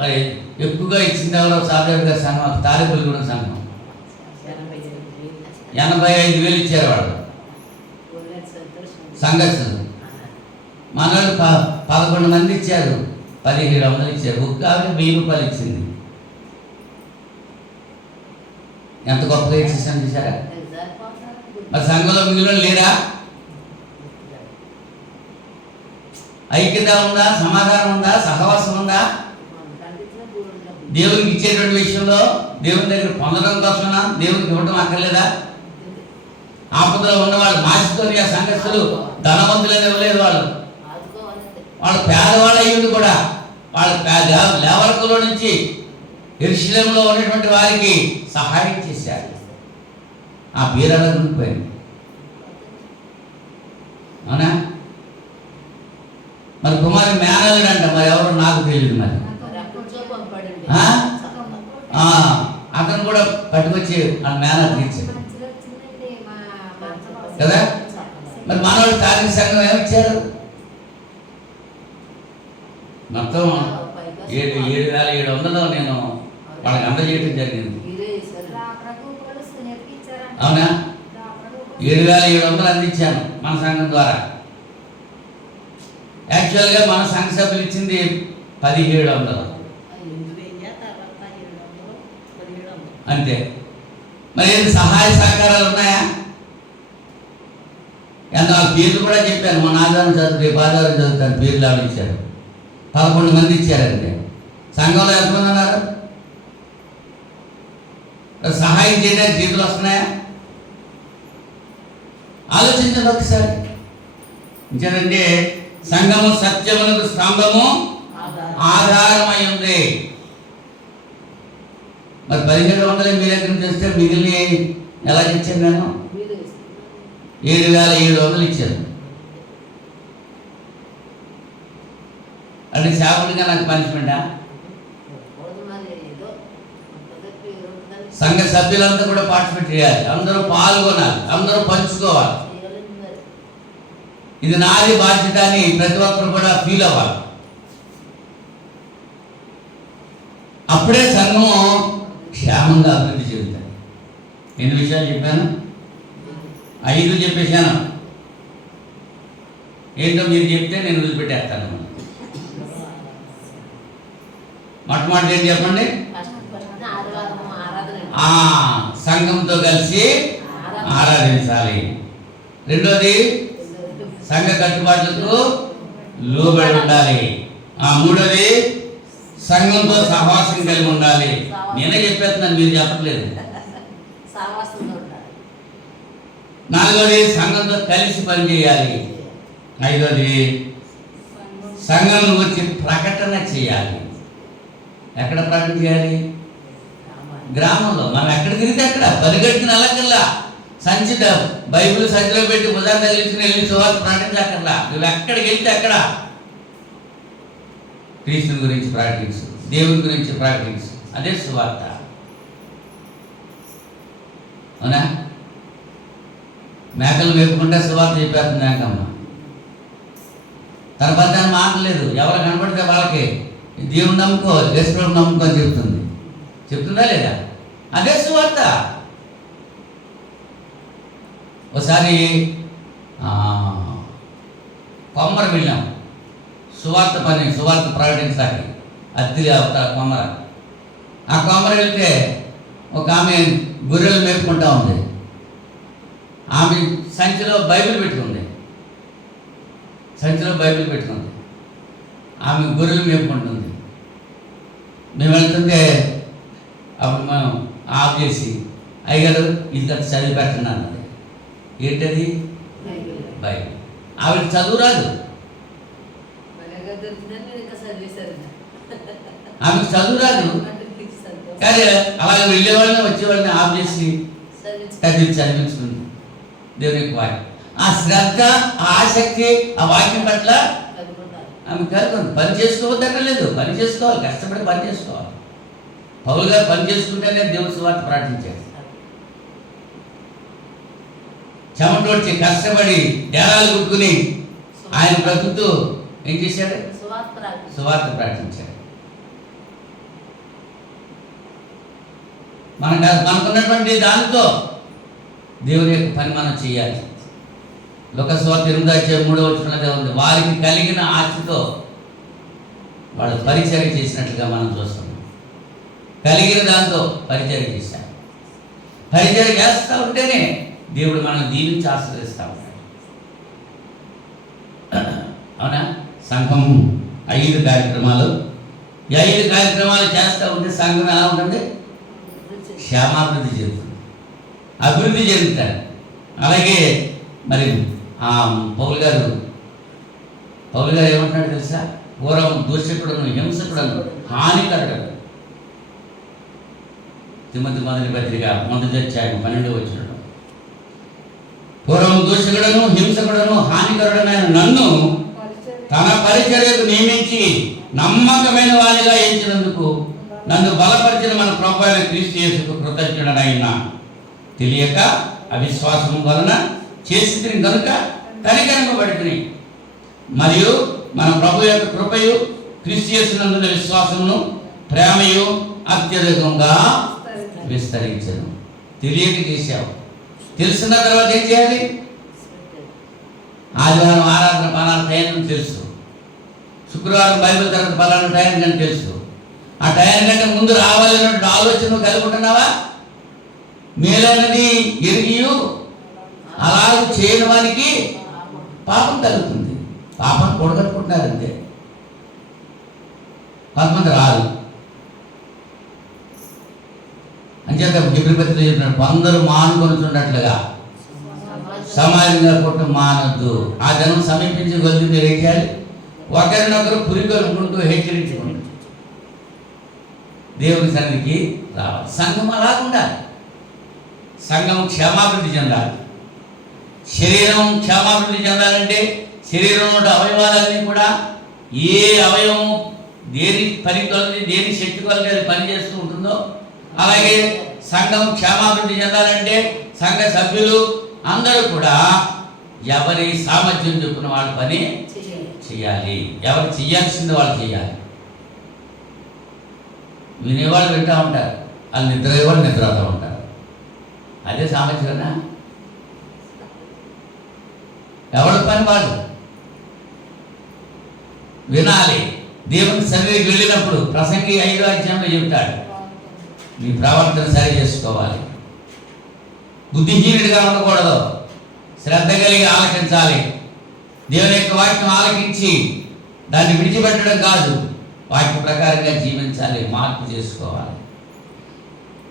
మరి ఎక్కువగా ఇచ్చింది ఎవరో? సాధారణంగా సంఘం తారేపల్లిగూడెం సంఘం 85,000 ఇచ్చారు వాళ్ళు సంఘర్షణ. మనోళ్ళు 11 మంది ఇచ్చారు, 1700 ఇచ్చారు. ఒక్క ఆవిడ 1000 రూపాయలు ఇచ్చింది. ఎంత గొప్పగా ఇచ్చేసాను చూసారా? మరి సంఘంలో మిగిలిన లేరా? ఐక్యత ఉందా? సమాధానం ఉందా? సహవాసం ఉందా? దేవునికి ఇచ్చేటువంటి విషయంలో దేవుని దగ్గర పొందడం కోసమేనా? దేవునికి ఇవ్వడం అక్కర్లేదా? ఆపదలో ఉన్నవాళ్ళు మాసితోని ఆ సంఘస్థులు ధనవంతులని ఇవ్వలేదు. వాళ్ళు పేదవాళ్ళు అయ్యింది కూడా. వాళ్ళ లేవర్కులో నుంచి యెరూషలేములో ఉన్నటువంటి వారికి సహాయం చేశారు. ఆ బీరాల ఉండిపోయింది. అవునా? మరి కుమారి మేనల్లుడు అంట, మరి ఎవరు నాకు తెలియదు. మరి అతను కూడా పట్టుకొచ్చి వాళ్ళ మేనల్ తీర్చాడు కదా. మరి మనవాళ్ళు తారీఖ సంఘం ఏమిచ్చారు? మొత్తం 7,700 నేను వాళ్ళకి అందజేయడం జరిగింది. అవునా? 7,700 అందించాను మన సంఘం ద్వారా. యాక్చువల్గా మన సంఘ సభ్యులు ఇచ్చింది 1,700 అంతే. మరి ఏంటి సహాయ సహకారాలు ఉన్నాయా? ఎంత పేర్లు కూడా చెప్పాను. మన ఆధారం చదువు, రేపు ఆధారం చదువుతాను. పేర్లు ఆవిడ ఇచ్చారు. 11 మంది ఇచ్చారంటే సంఘంలో ఎంతమంది ఉన్నారు? సహాయం చేయడానికి చేతులు వస్తున్నాయా? ఆలోచించండి ఒకసారి. ఇంకేంటంటే సంఘము సత్యమునకు స్తంభము ఆధారమై ఉంది. మరి 1,700 మీ దగ్గర నుంచి వస్తే మిగిలిన ఎలా ఇచ్చాను? నేను 7,700 ఇచ్చాను. అంటే సేవకుడిగా నాకు పనిష్మెంటా? సంఘ సభ్యులంతా కూడా పార్టిసిపేట్ చేయాలి, అందరూ పాల్గొనాలి, అందరూ పంచుకోవాలి. ఇది నాది బాధ్యత అని ప్రతి ఒక్కరు కూడా ఫీల్ అవ్వాలి. అప్పుడే సంఘం క్షేమంగా అభివృద్ధి చెందుతాయి. ఎన్ని విషయాలు చెప్పాను? 5 చెప్పేశాను. ఏంటో మీరు చెప్తే నేను వదిలిపెట్టేస్తాను. మొట్టమొదటి ఏం చెప్పండి? సంఘంతో కలిసి ఆరాధించాలి. రెండోది సంఘ కట్టుబాట్లకు లోబడి ఉండాలి. మూడోది సంఘంతో సహవాసం కలిగి ఉండాలి. నేనే చెప్పేస్తున్నాను, మీరు చెప్పట్లేదు. సావాసంతో ఉండాలి. 4వది సంఘంతో కలిసి పనిచేయాలి. 5వది సంఘం గురించి ప్రకటన చేయాలి. ఎక్కడ ప్రకటన చేయాలి? గ్రామంలో. మనం ఎక్కడ తిరిగితే అక్కడ పరిగెట్టిన అల్లకల్లా సంచి బైబిల్ సంచిలో పెట్టి ఉదాహరణ తగిలించుకుని వెళ్ళి సువార్త ప్రకటించక్కర్లా. నువ్వు ఎక్కడికి వెళ్తే అక్కడ క్రీస్తుని గురించి ప్రకటించు, దేవుని గురించి ప్రకటించు. అదే సువార్త. అవునా? మేకలు వేపుకుంటే సువార్త చెప్పేస్తుంది మేకమ్మ. తన భర్తను మాటలేదు. ఎవరు కనబడితే వాళ్ళకి దేవుని నమ్ముకో, యేసుప్రభుని నమ్ముకో అని చెప్తుందా లేదా? అదే సువార్త. ఒకసారి కొమ్మర వెళ్ళాం సువార్త ప్రకటించడానికి. అత్తిలి అవుతారు కొమ్మర. ఆ కొమ్మర వెళ్తే ఒక ఆమె గొర్రెలు మేపుకుంటా ఉంది. ఆమె సంచిలో బైబిల్ పెట్టుకుంది. ఆమె గొర్రెలు మేపుకుంటుంది. మేము వెళ్తుంటే అప్పుడు మనం ఆఫ్ చేసి, అయ్యగారు ఇంత చదివి పెట్టండి అన్నది. ఏంటది? బైబిల్. ఆవిడ చదువు రాదు, ఆమెకు చదువు రాదు. కానీ అలాగే వెళ్ళేవాళ్ళని వచ్చేవాళ్ళని ఆఫ్ చేసి చదివించుకుంది దేవునికి వాక్యం. ఆ శ్రద్ధ, ఆ ఆసక్తి ఆ వాక్యం పట్ల ఆమె కలుగుతుంది. పని చేసుకోవద్దక్కర్లేదు, పని చేసుకోవాలి, కష్టపడి పని చేసుకోవాలి. పౌలు గారు పని చేసుకుంటేనే దేవుని సువార్త ప్రకటించాడు. చెమటోడ్చి కష్టపడి డేరాలు కుట్టుకుని ఆయన బ్రతుకుతూ ఏం చేశాడు? సువార్త ప్రకటించాడు. మనకున్నటువంటి దానితో దేవుని యొక్క పని మనం చేయాలి. లోకసువార్త 8:3 ఉంది. వారికి కలిగిన ఆశతో వాళ్ళు పరిచర్య చేసినట్లుగా మనం చూస్తున్నాం. కలిగిన దాంతో పరిచర్య చేశారు. పరిచర్య చేస్తూ ఉంటేనే దేవుడు మనల్ని దీవించి ఆశీర్వదిస్తూ ఉంటాడు. అవునా? సంఘం 5 కార్యక్రమాలు. ఈ 5 కార్యక్రమాలు చేస్తూ ఉంటే సంఘం ఎలా ఉంటుంది? క్షేమాభివృద్ధి చెందుతుంది, అభివృద్ధి చెందుతారు. అలాగే మరి పౌలు గారు ఏమంటున్నాడు తెలుసా? పూర్వం దూషకుడును, హింసకుడును, హానికరుడు. తిమోతి మొదటి పత్రిక 1:12 పూర్వం దూషకుడును, హింసకుడును, హానికరుడనైన నన్ను తన పరిచర్యకు నియమించి నమ్మకమైన వాడిగా ఎంచినందుకు నన్ను బలపరిచిన మన ప్రభువైన క్రీస్తు యేసుకు కృతజ్ఞుడనైనా. తెలియక అవిశ్వాసము వలన చేసి కనుక కనికరింపబడుతుంది. మరియు మన ప్రభు యొక్క కృపయు క్రీస్తు యేసునందున విశ్వాసమును ప్రేమయు అత్యధికంగా విస్తరించను. తెలియక చేశావు. తెలిసిన తర్వాత ఏం చేయాలి? ఆదివారం ఆరాధన పలానా టైం తెలుసు, శుక్రవారం బైబిల్ తరగతి పలానా టైం కానీ తెలుసు. ఆ టైం కంటే ముందు రావాలన్నటువంటి ఆలోచన కలిగి ఉంటున్నావా? మేలైనది ఎరిగియు అలాగ చేయని వారికి పాపం కలుగుతుంది. పాపం కూడగట్టుకుంటున్నారు అంతే. కొంతమంది రాదు. అంచేత గిబ్రిపత్రిలో చెప్పినట్టు అందరూ మానుకొనుచున్నట్లుగా సమాజంగా పుట్ట మానొద్దు. ఆ జనం సమీపించి కొద్ది మీరు ఏం చేయాలి? ఒకరినొకరు పురికొల్పుకుంటూ హెచ్చరించుకుంటూ దేవుని సన్నిధికి రావాలి. సంఘం అలాగుండా. సంఘం క్షేమాభివృద్ధి చెందాలి. శరీరం క్షేమాభివృద్ధి చెందాలంటే శరీరంలో అవయవాలన్నీ కూడా ఏ అవయవం దేని పని కొలది, దేని శక్తి కొలది అది పనిచేస్తూ ఉంటుందో, అలాగే సంఘం క్షేమాభివృద్ధి చెందాలంటే సంఘ సభ్యులు అందరూ కూడా ఎవరి సామర్థ్యం చొప్పున వాళ్ళ పని చేయాలి. ఎవరు చేయాల్సింది వాళ్ళు చేయాలి. వినేవాళ్ళు వింటూ ఉంటారు, వాళ్ళు నిద్రపోయేవాళ్ళు నిద్రపోతూ ఉంటారు. అదే సామర్థ్యమేనా? ఎవరి పని వాళ్ళు వినాలి. దేవుని సన్నిధికి వెళ్ళినప్పుడు ప్రసంగి 5వ అధ్యాయంలో చెబుతాడు, మీ ప్రవర్తన సరి చేసుకోవాలి. బుద్ధిహీనుడిగా ఉండకూడదు, శ్రద్ధ కలిగి ఆలకించాలి. దేవుని యొక్క వాక్యం ఆలకించి దాన్ని విడిచిపెట్టడం కాదు. వాక్య ప్రకారంగా జీవించాలి, మార్పు చేసుకోవాలి.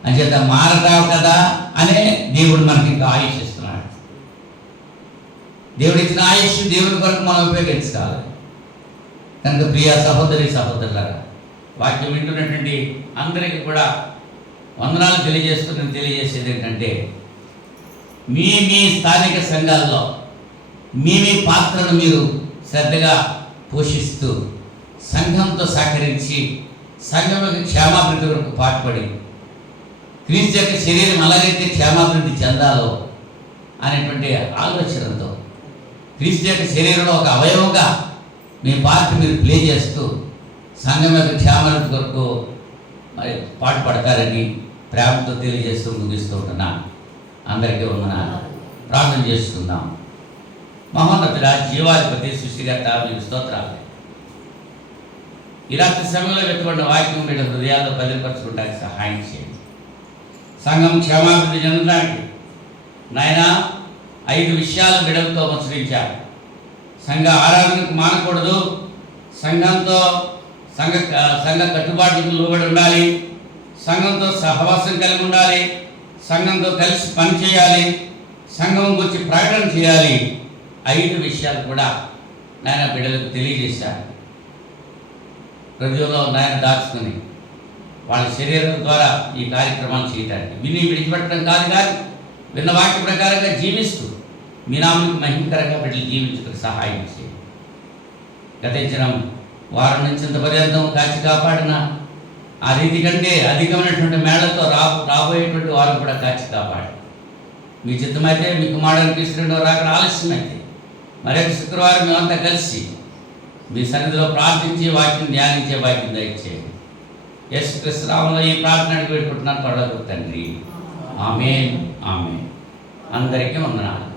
అంచేత మారతావు కదా అనే దేవుడు మనకి ఇంకా ఆయుష్ ఇస్తున్నాడు. దేవుడు ఇచ్చిన ఆయుష్ దేవుడి కొరకు మనం ఉపయోగించాలి. కనుక ప్రియ సహోదరి సహోదరులారా, వాక్యం వింటున్నటువంటి అందరికీ కూడా వందనాలు తెలియజేసేది ఏంటంటే, మీ స్థానిక సంఘాల్లో మీ పాత్రను మీరు శ్రద్ధగా పోషిస్తూ సంఘంతో సహకరించి సంఘం యొక్క క్షేమాభివృద్ధి వరకు పాటుపడి క్రీస్తు యొక్క శరీరం ఎలాగైతే క్షేమాభివృద్ధి చెందాలో అనేటువంటి ఆలోచనతో క్రీస్తు యొక్క శరీరంలో ఒక అవయవంగా మీ పాత్ర మీరు ప్లే చేస్తూ సంఘం యొక్క క్షేమాభివృద్ధి కొరకు మరి పాటుపడతారని ప్రేమతో తెలియజేస్తూ ముగిస్తూ ఉంటున్నాను. అందరికీ వందనాలు. ప్రార్థన చేసుకుందాం. మహోన్నతుడ, జీవాధిపతి, సృష్టికర్త, మీకు స్తోత్రాలు. ఈ రాత్రి సమయంలో వెతుకున్న వాక్యం మీద హృదయాల్లో బదిలిపరచుకుంటానికి సహాయం చేయండి. సంఘం క్షేమాభివృద్ధి చెందడానికి నాయన 5 విషయాలు బిడలతో ముచ్చరించారు. సంఘ ఆరాధనకు మానకూడదు, సంఘంతో సంఘ కట్టుబాట్లకు లోబడి ఉండాలి, సంఘంతో సహవాసం కలిగి ఉండాలి, సంఘంతో కలిసి పనిచేయాలి, సంఘం గురించి ప్రకటన చేయాలి. 5 విషయాలు కూడా నాయన బిడ్డలకు తెలియజేశారు. హృదయంలో నాయన దాచుకుని వాళ్ళ శరీరం ద్వారా ఈ కార్యక్రమాలు చేయడానికి విని విడిచిపెట్టడం కాదు, కానీ విన్న వాక్య ప్రకారంగా జీవిస్తూ మీ నామానికి మహిమకరంగా బిడ్డలు జీవించడానికి సహాయం చేయండి. గతించిన వారం నుంచి ఇంత పర్యంతం కాచి కాపాడిన ఆ రీతి కంటే అధికమైనటువంటి మేళతో రాబోయేటువంటి వారు కూడా కాచి కాపాడు. మీ చిత్తమైతే మీ కుమారుడు క్రీస్తు రాకడ ఆలస్యమైతే మరొక శుక్రవారం మేమంతా కలిసి మీ సన్నిధిలో ప్రార్థించి వాక్యం ధ్యానించే వాక్యం దయచేయండి. యేసుక్రీస్తు నామములో ఈ ప్రార్థన పెట్టుకుంటున్నాను పడవకు తండ్రి. ఆమేన్. ఆమేన్. అందరికీ వందనాలు.